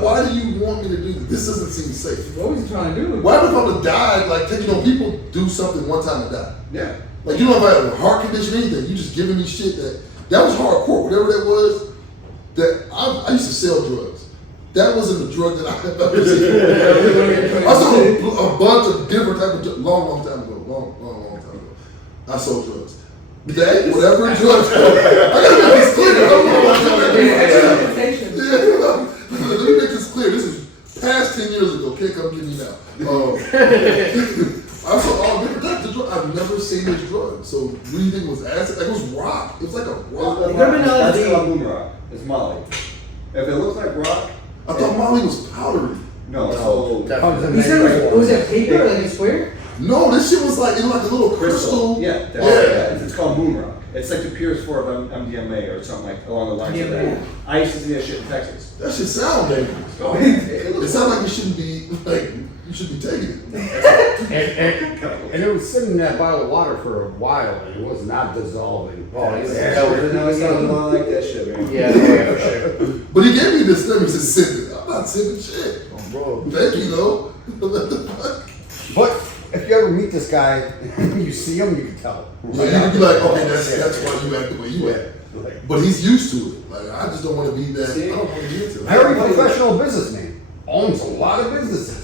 why do you want me to do this? This doesn't seem safe. What was he trying to do? Why if I would have died, like, people do something one time and die. Yeah. Like, you know, if I have a heart condition or anything, you just giving me shit that was hardcore, whatever that was, that I used to sell drugs. That wasn't a drug that I had ever seen. I sold a bunch of different type of drugs, long time ago, long time ago. I sold drugs. That, whatever drugs, I gotta make this clear. I don't know what let me make this clear. This is past 10 years ago. Can't come get me now. I saw all different types of drugs. I've never seen this drug. So, what do you think it was acid? Like, it was rock. It was like a rock. That's called moon rock. It's Molly. If it looks like rock, I thought Molly was powdery. no. So You said was it paper, like a square? No, this shit was like a little crystal. Yeah, it's called moon rock. It's like the purest form of MDMA or something like along the lines of that. I used to see that shit in Texas. That shit sound dangerous. It sounds like you shouldn't be you should be taking it. And it was sitting in that bottle of water for a while, and it was not dissolving. No, it's not more like that shit, man. Yeah, for sure. But he gave me this stuff. He said, sip it. I'm not sipping shit. Oh, bro. Thank you, though. What the fuck? But if you ever meet this guy, you see him, you can tell. Yeah, you can be like, okay, that's why you act the way you act. But he's used to it. Like, I just don't want to be that. I don't want to be into it. Very professional businessman. Owns a lot of businesses.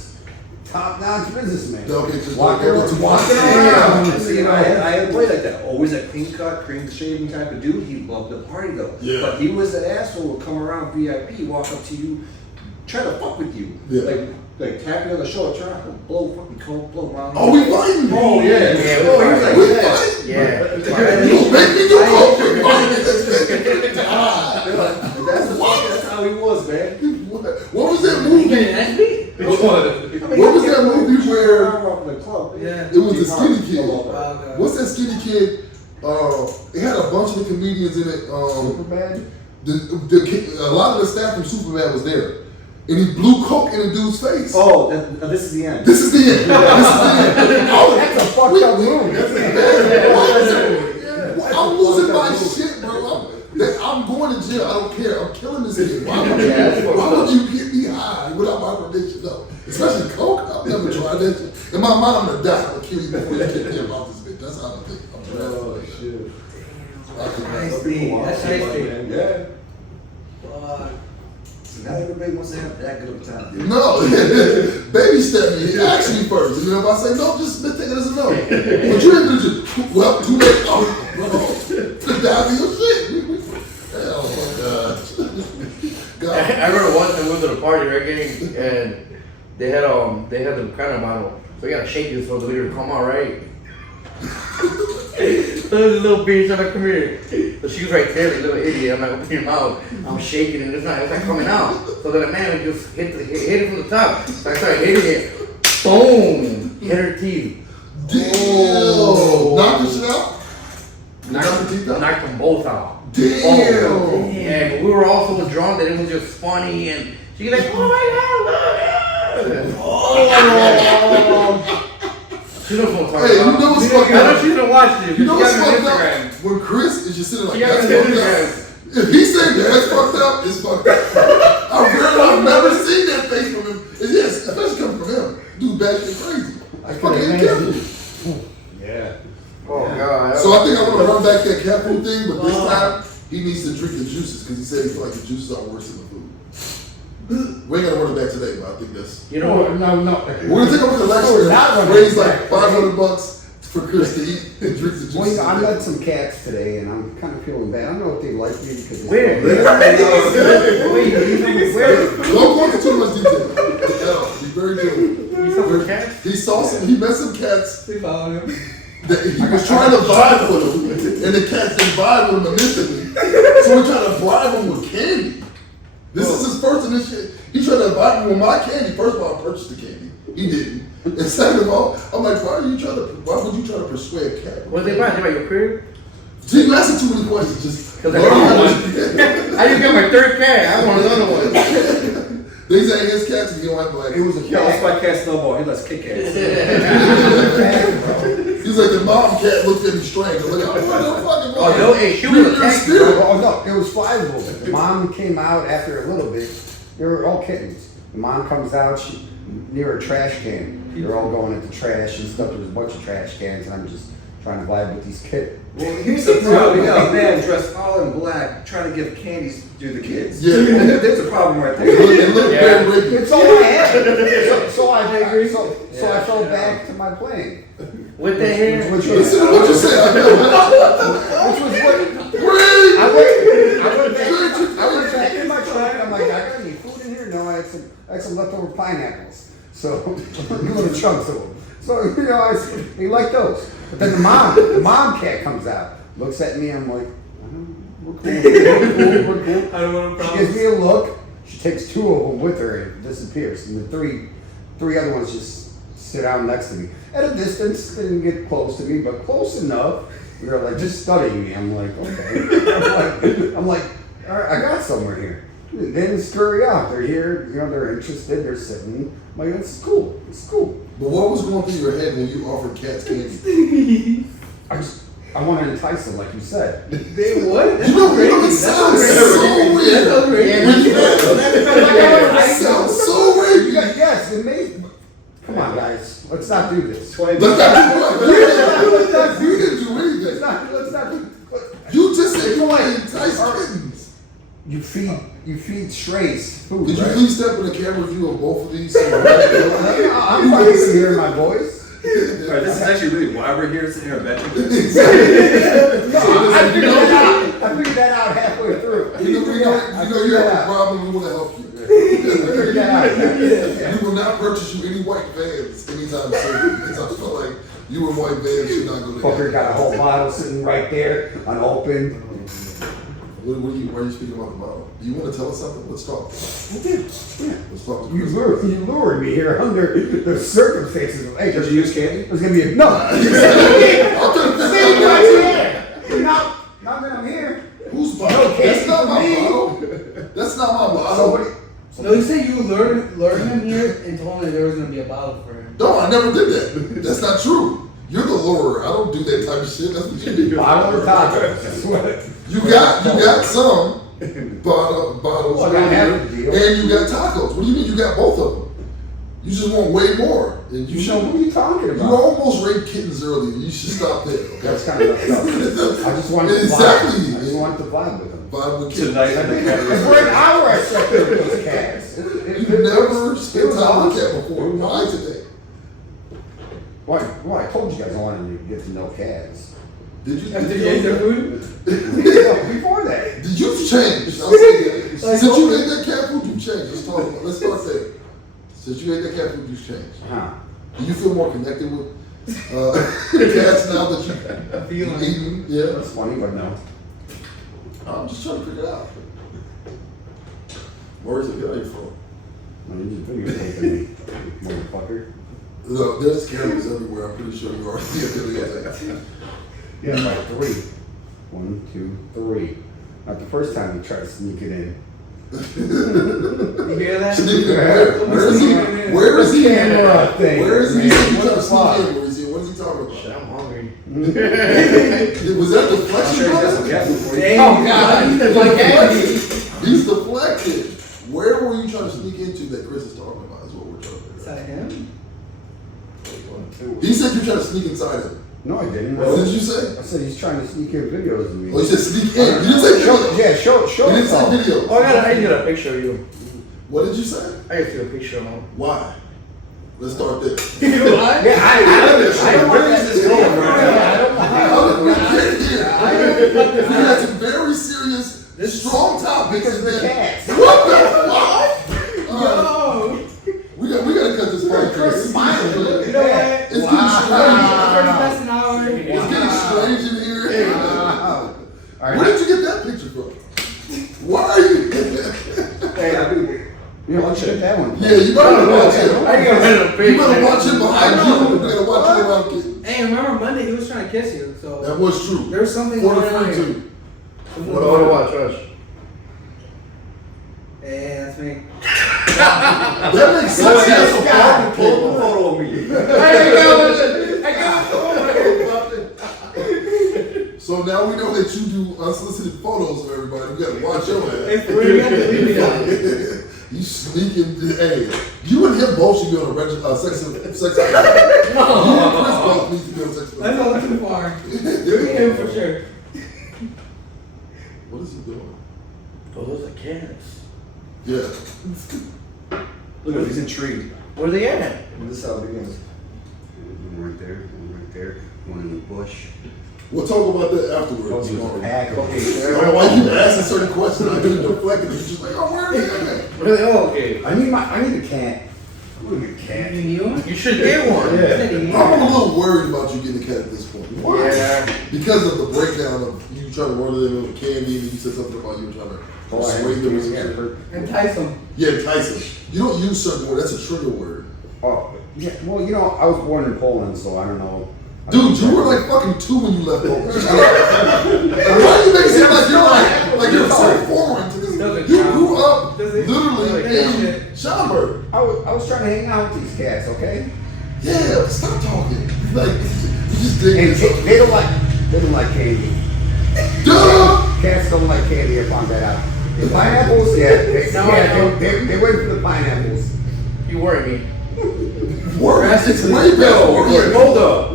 Top-notch businessman. Okay, just walking walking around. See, I had a boy like that. Always a clean cut, clean shaving type of dude. He loved the party though. Yeah. But he was an asshole who would come around VIP, walk up to you, try to fuck with you. Yeah. Like tap you on the shoulder, try to blow fucking coke, blow around. Oh, we fighting? Oh yeah. Yeah, Oh, he was like we that. fighting? Yeah. You make me do coke. We fighting. That's how he was, man. What was that movie? Which one? What was that movie where The club. Yeah. it was the skinny kid? Okay. What's that skinny kid? It had a bunch of the comedians in it. Superbad? A lot of the staff from Superbad was there. And he blew coke in the dude's face. Oh, this is the end. This is the end. This is the end. Oh, That's a fucked up movie. I'm losing my shit, bro. I'm going to jail. I don't care. I'm killing this kid. Why would you get me high without my permission? No. Especially coke. I've never tried that shit. In my mind, I'm going to die. I'm going to kill you before you get me about this bitch. That's how I think. I'm trying. Shit. Nice thing. That's nice thing. Yeah. Fuck. So not everybody wants to have that good of a time. No, baby step me. Ask me first. And then if I say no, just take it as a no. But you ain't gonna just, well, too late. Oh, no. Die for your shit. Oh my God. I remember once I went to the party, right, gang, and they had the kind of bottle, so you gotta shake this for the leader to come out, right? So there's a little bitch, I'm like, come here. So she was right there, like, little idiot. I'm like, open your mouth. I'm shaking and it's not coming out. So then the man would just hit it from the top. So I started hitting it. Boom! Hit her teeth. Damn. Knock this shit out? Knock the teeth out? Knocked them both out. Damn. Oh, yeah, but we were all so drunk that it was just funny and she's like, oh my God, look. Oh. She knows what I'm talking Hey, about. you know what's fucked I know up? she's gonna watch this. You know what's She got it fucked on up? Instagram. When Chris is just sitting like, She got that's it on fucked Instagram. up. If he said that's fucked up, it's fucked up. I've never seen that face from him. And yes, especially coming from him. Dude, batshit crazy. I can Fucking imagine. cat food. Yeah. Oh God. So I think I'm gonna run back that cat food thing, but this time he needs to drink the juices because he said he feel like the juices are worse than the food. We ain't gonna run it back today, but I think that's. You know what? No. We're gonna take a collection We're not and running raise it like back. $500 for Chris to eat and drink the juices. Well, you know, I met some cats today, and I'm kind of feeling bad. I don't know if they like me because they Where? Don't go into too much detail. No, be very gentle. You saw some cats? He saw some. He met some cats. We followed him. That he was trying to vibe with them, and the cats didn't vibe with him initially. So we tried to bribe him with candy. This is his first initiative. He tried to vibe me with my candy. First of all, I purchased the candy. He didn't. And second of all, I'm like, why would you try to persuade a cat? What they buy? They buy your crib? See, you asking too many questions. Just Because I just got my third cat. I want another one. These ain't his cats, and he don't have like. It was a Yo, that's cat. my cat Snowball. He lets kick ass. He's like the mom cat looked at me strange. I'm like, what the fucking? Oh, no, hey, she You're was your attacked. spirit. Oh no, there was 5 of them. The mom came out after a little bit. They were all kittens. The mom comes out, she near a trash can. They're all going at the trash and stuff. There's a bunch of trash cans, and I'm just trying to vibe with these kittens. Well, here's the problem. You got a man dressed all in black trying to give candies to the kids. Yeah. There's a problem right there. It looked very rapey. It's all I had. So I fell back to my plane. With the hair? Which Listen was to what you said. what Breathe. I went back in my truck. I'm like, I got any food in here? No, I had some leftover pineapples. So little chunks of them. So he liked those. But then the mom cat comes out, looks at me. I'm like, we're cool. We're cool. I don't want to She gives me a look. She takes 2 of them with her and disappears. And the three other ones just sit down next to me. At a distance, they didn't get close to me, but close enough. They're like just studying me. I'm like, okay. I'm like, all right, I got somewhere here. They didn't scurry out. They're here. They're interested. They're sitting. I'm like, it's cool. It's cool. But what was going through your head when you offered cats candy? I want to entice them, like you said. They what? That's You know, it crazy. sounds That's so weird. That sounds crazy. It sounds so weird. Yes, it made. Come on, guys. Let's not do this. 20 Let's not do what? Let's not You do didn't this. do anything. Let's not do. You just said you want to entice kittens. You feed strays food. Did you right? please step in the camera view of both of these? I'm fine with hearing my voice. Alright, this is actually really why we're here sitting here benching this. I figured that out halfway through. You know you have a problem. We want to help you. Figured that out. We will not purchase you any white vans anytime soon. Because I feel like you and white vans should not go Fucker together. got a whole bottle sitting right there, unopened. Why are you speaking about the bottle? Do you want to tell us something? Let's talk. Yeah. Let's talk. You lured me here under the circumstances of, hey, Did you use candy? there's gonna be a no. I'm trying to figure out Now that I'm here. whose bottle. Okay, That's not my me. bottle. That's not my So bottle. what? No, you said you lured him here and told him there was gonna be a bottle for him. No, I never did that. That's not true. You're the lurer. I don't do that type of shit. That's what you do. Bottle or tacos? That's what. You got some bottles Well, I got half the deal. and you got tacos. What do you mean you got both of them? You just want way more. And you You should. know, what are you talking You about? almost raped kittens earlier. You should stop there. Okay? That's kind of messed up. I just wanted to Exactly. vibe. I just wanted to vibe with them. Vibe with kittens. Tonight, For an hour I sat there with those cats. You never spent was time with a awesome. cat before. It was Why awesome. today? Well, I told you guys I wanted to get to know cats. Did you? After you ate their food? Before that. Did you change? I'll say that. Like, Since you ate that cat food, you changed. Let's start there. Since you ate that cat food, you changed. Huh. Do you feel more connected with cats now that you've Feeling. eaten? Yeah. That's funny, but no. I'm just trying to figure it out. Where's it going from? No, you just videotaping me, motherfucker. No, there's cameras everywhere. I'm pretty sure you already videotaped. Yeah, like 3. 1, 2, 3. Not the first time you tried to sneak it in. You hear that? Sneak in where? Where is he? Where is he? Camera thing. Where is he? man. You trying to What the sneak fuck? in? Where is he? What is he talking Shit, about? I'm hungry. Was that I'm deflection? sure you got some brother? cat food for you. Damn, oh, God. He's like candy. He's deflected. Where were you trying to sneak into that Chris is talking about? Is what we're trying to Is figure out. that him? He said you tried to sneak inside him. No, I didn't. What did you say? I said he's trying to sneak in videos of me. Oh, you said sneak in. You didn't say video. Yeah, show You didn't us say all. video. Oh, I need a picture of you. What did you say? I need to see a picture of him. Why? Let's start there. Yeah, I don't want Where is this going right now? How did we get here? We had some very serious, strong topics. because of the and then- cats. What the fuck? Yo! We gotta cut this podcast. Look You know what? It's getting Less strange. an hour. It's getting strange in here. Wow. All Where right. did you get that picture from? Why are you? Hey, I do. You know, let's get that one. Yeah, you better watch him. I gotta rent a You picture. better watch him behind you. You better watch him around kids. Hey, remember Monday he was trying to kiss you, so That was true. there's something For the going on free here. too. What do I watch, Rush? Hey, that's me. That makes Go sense. He has ahead, a problem with pull up a people. photo of me. So now we know that you do unsolicited photos of everybody. You gotta watch your ass. If we're gonna leave it out. You sneaking, hey, you and him both should be on a sex. You and Chris both need to be on sex. That's not too far. Look at him for sure. What is he doing? Oh, those are cats. Yeah. Look at him, he's intrigued. Where they at? And this is how it begins. One right there, one in the bush. We'll talk about that Oh, afterwards. he was a pack. I don't know why you asking certain questions. I keep deflecting. You're just like, oh, where is he? Really? Oh, okay. I need a cat. I want to get a cat. You need one? You should get one. Yeah. I'm a little worried about you getting a cat at this point. Yeah. Because of the breakdown of you trying to order them with candy, and you said something about you trying to persuade them with some shit. Entice him. Yeah, Tyson. You don't use certain word. That's a trigger word. Oh, yeah. Well, you know, I was born in Poland, so I don't know. Dude, you were like fucking 2 when you left Poland. Why do you make it seem like you're so foreign to this? You grew up literally in Schaumburg. I was trying to hang out with these cats, okay? Yeah, stop talking. Like you just did And this. they don't like candy. Duh! Cats don't like candy. I found that out. The pineapples, they wait for the pineapples. You worry me. Work. It's way better. Wait, hold up.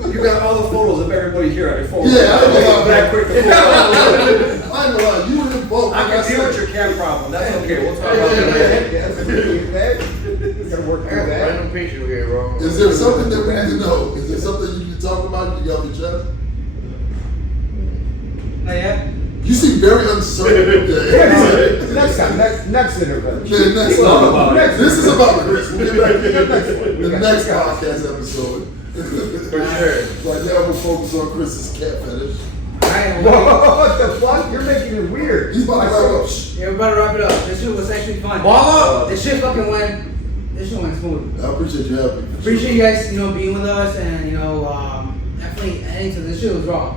You got all the photos of everybody here on your phone. Yeah, I know. That quick. I know. You were in both. I can deal with your cat problem. That's okay. We'll talk about that later. Yeah, so we do that. We gotta work I through got a that. random picture here, bro. Is there something that we need to know? Is there something you need to talk about? You got your chest? Not yet? You seem very uncertain today. Next time, next intervention. Okay, next It's all about time. it. This is about Chris. We'll get back to the next podcast episode. For sure. Right now we'll focus on Chris's cat fetish. Alright, What the fuck? You're making it weird. He's about to wrap up. Shh. yeah, we're about to wrap it up. This shit was actually fun. Ball up! This shit fucking went. This shit went smooth. I appreciate you having me. Appreciate you guys, being with us and definitely adding to this shit was raw.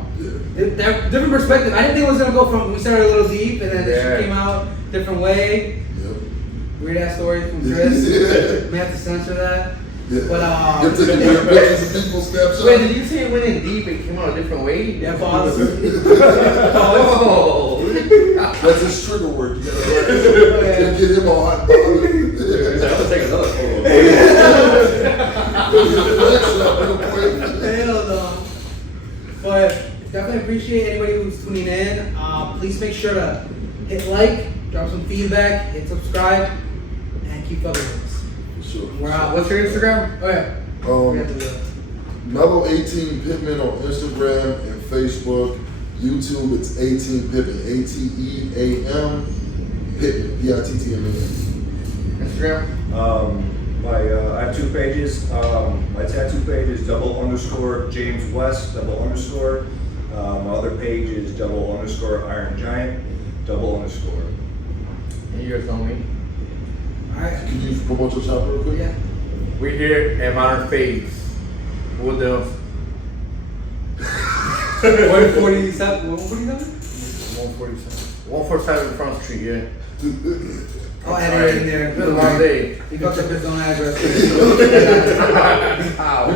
Different perspective. I didn't think it was gonna go from we started a little deep and then this shit came out different way. Yep. Weird ass story from Chris. Yeah. May have to censor that. Yeah. But You're taking weird pictures of people snapshots. Wait, did you say it went in deep and came out a different way? Yeah, pause. Oh! That's his trigger word. You gotta get him all hot and bothered. I'm gonna take another photo. Hell no. But definitely appreciate anybody who's tuning in. Please make sure to hit like, drop some feedback, hit subscribe, and keep up with us. Sure. We're out. What's your Instagram? Oh yeah. We have to do it. meloateampittman on Instagram and Facebook. YouTube, it's 18Pittman. ATEAM Pittman. PITTMAN. Instagram? I have 2 pages. My tattoo page is _James West, _. My other page is _Iron Giant, _. And you're telling me? Alright. Can you promote your shop real quick? Yeah. We're here at Modern Fadez. What else? 147. 147? 147. 147 Front Street, yeah. I'll add it in there. It's been a long day. He fucked up his own address. We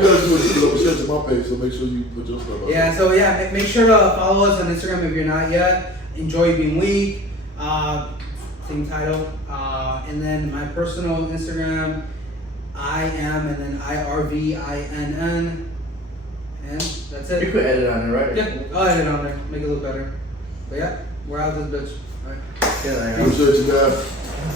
gotta do a little shit to my page, so make sure you put your stuff up. Yeah, so yeah, make sure to follow us on Instagram if you're not yet. EnjoyBeingWeak, same title. And then my personal Instagram, I am, and then IRVINN, and that's You it. could edit on it, right? Yeah, I'll edit on there, make it look better. But yeah, we're out this bitch. All right. Yeah, I am. Appreciate you guys.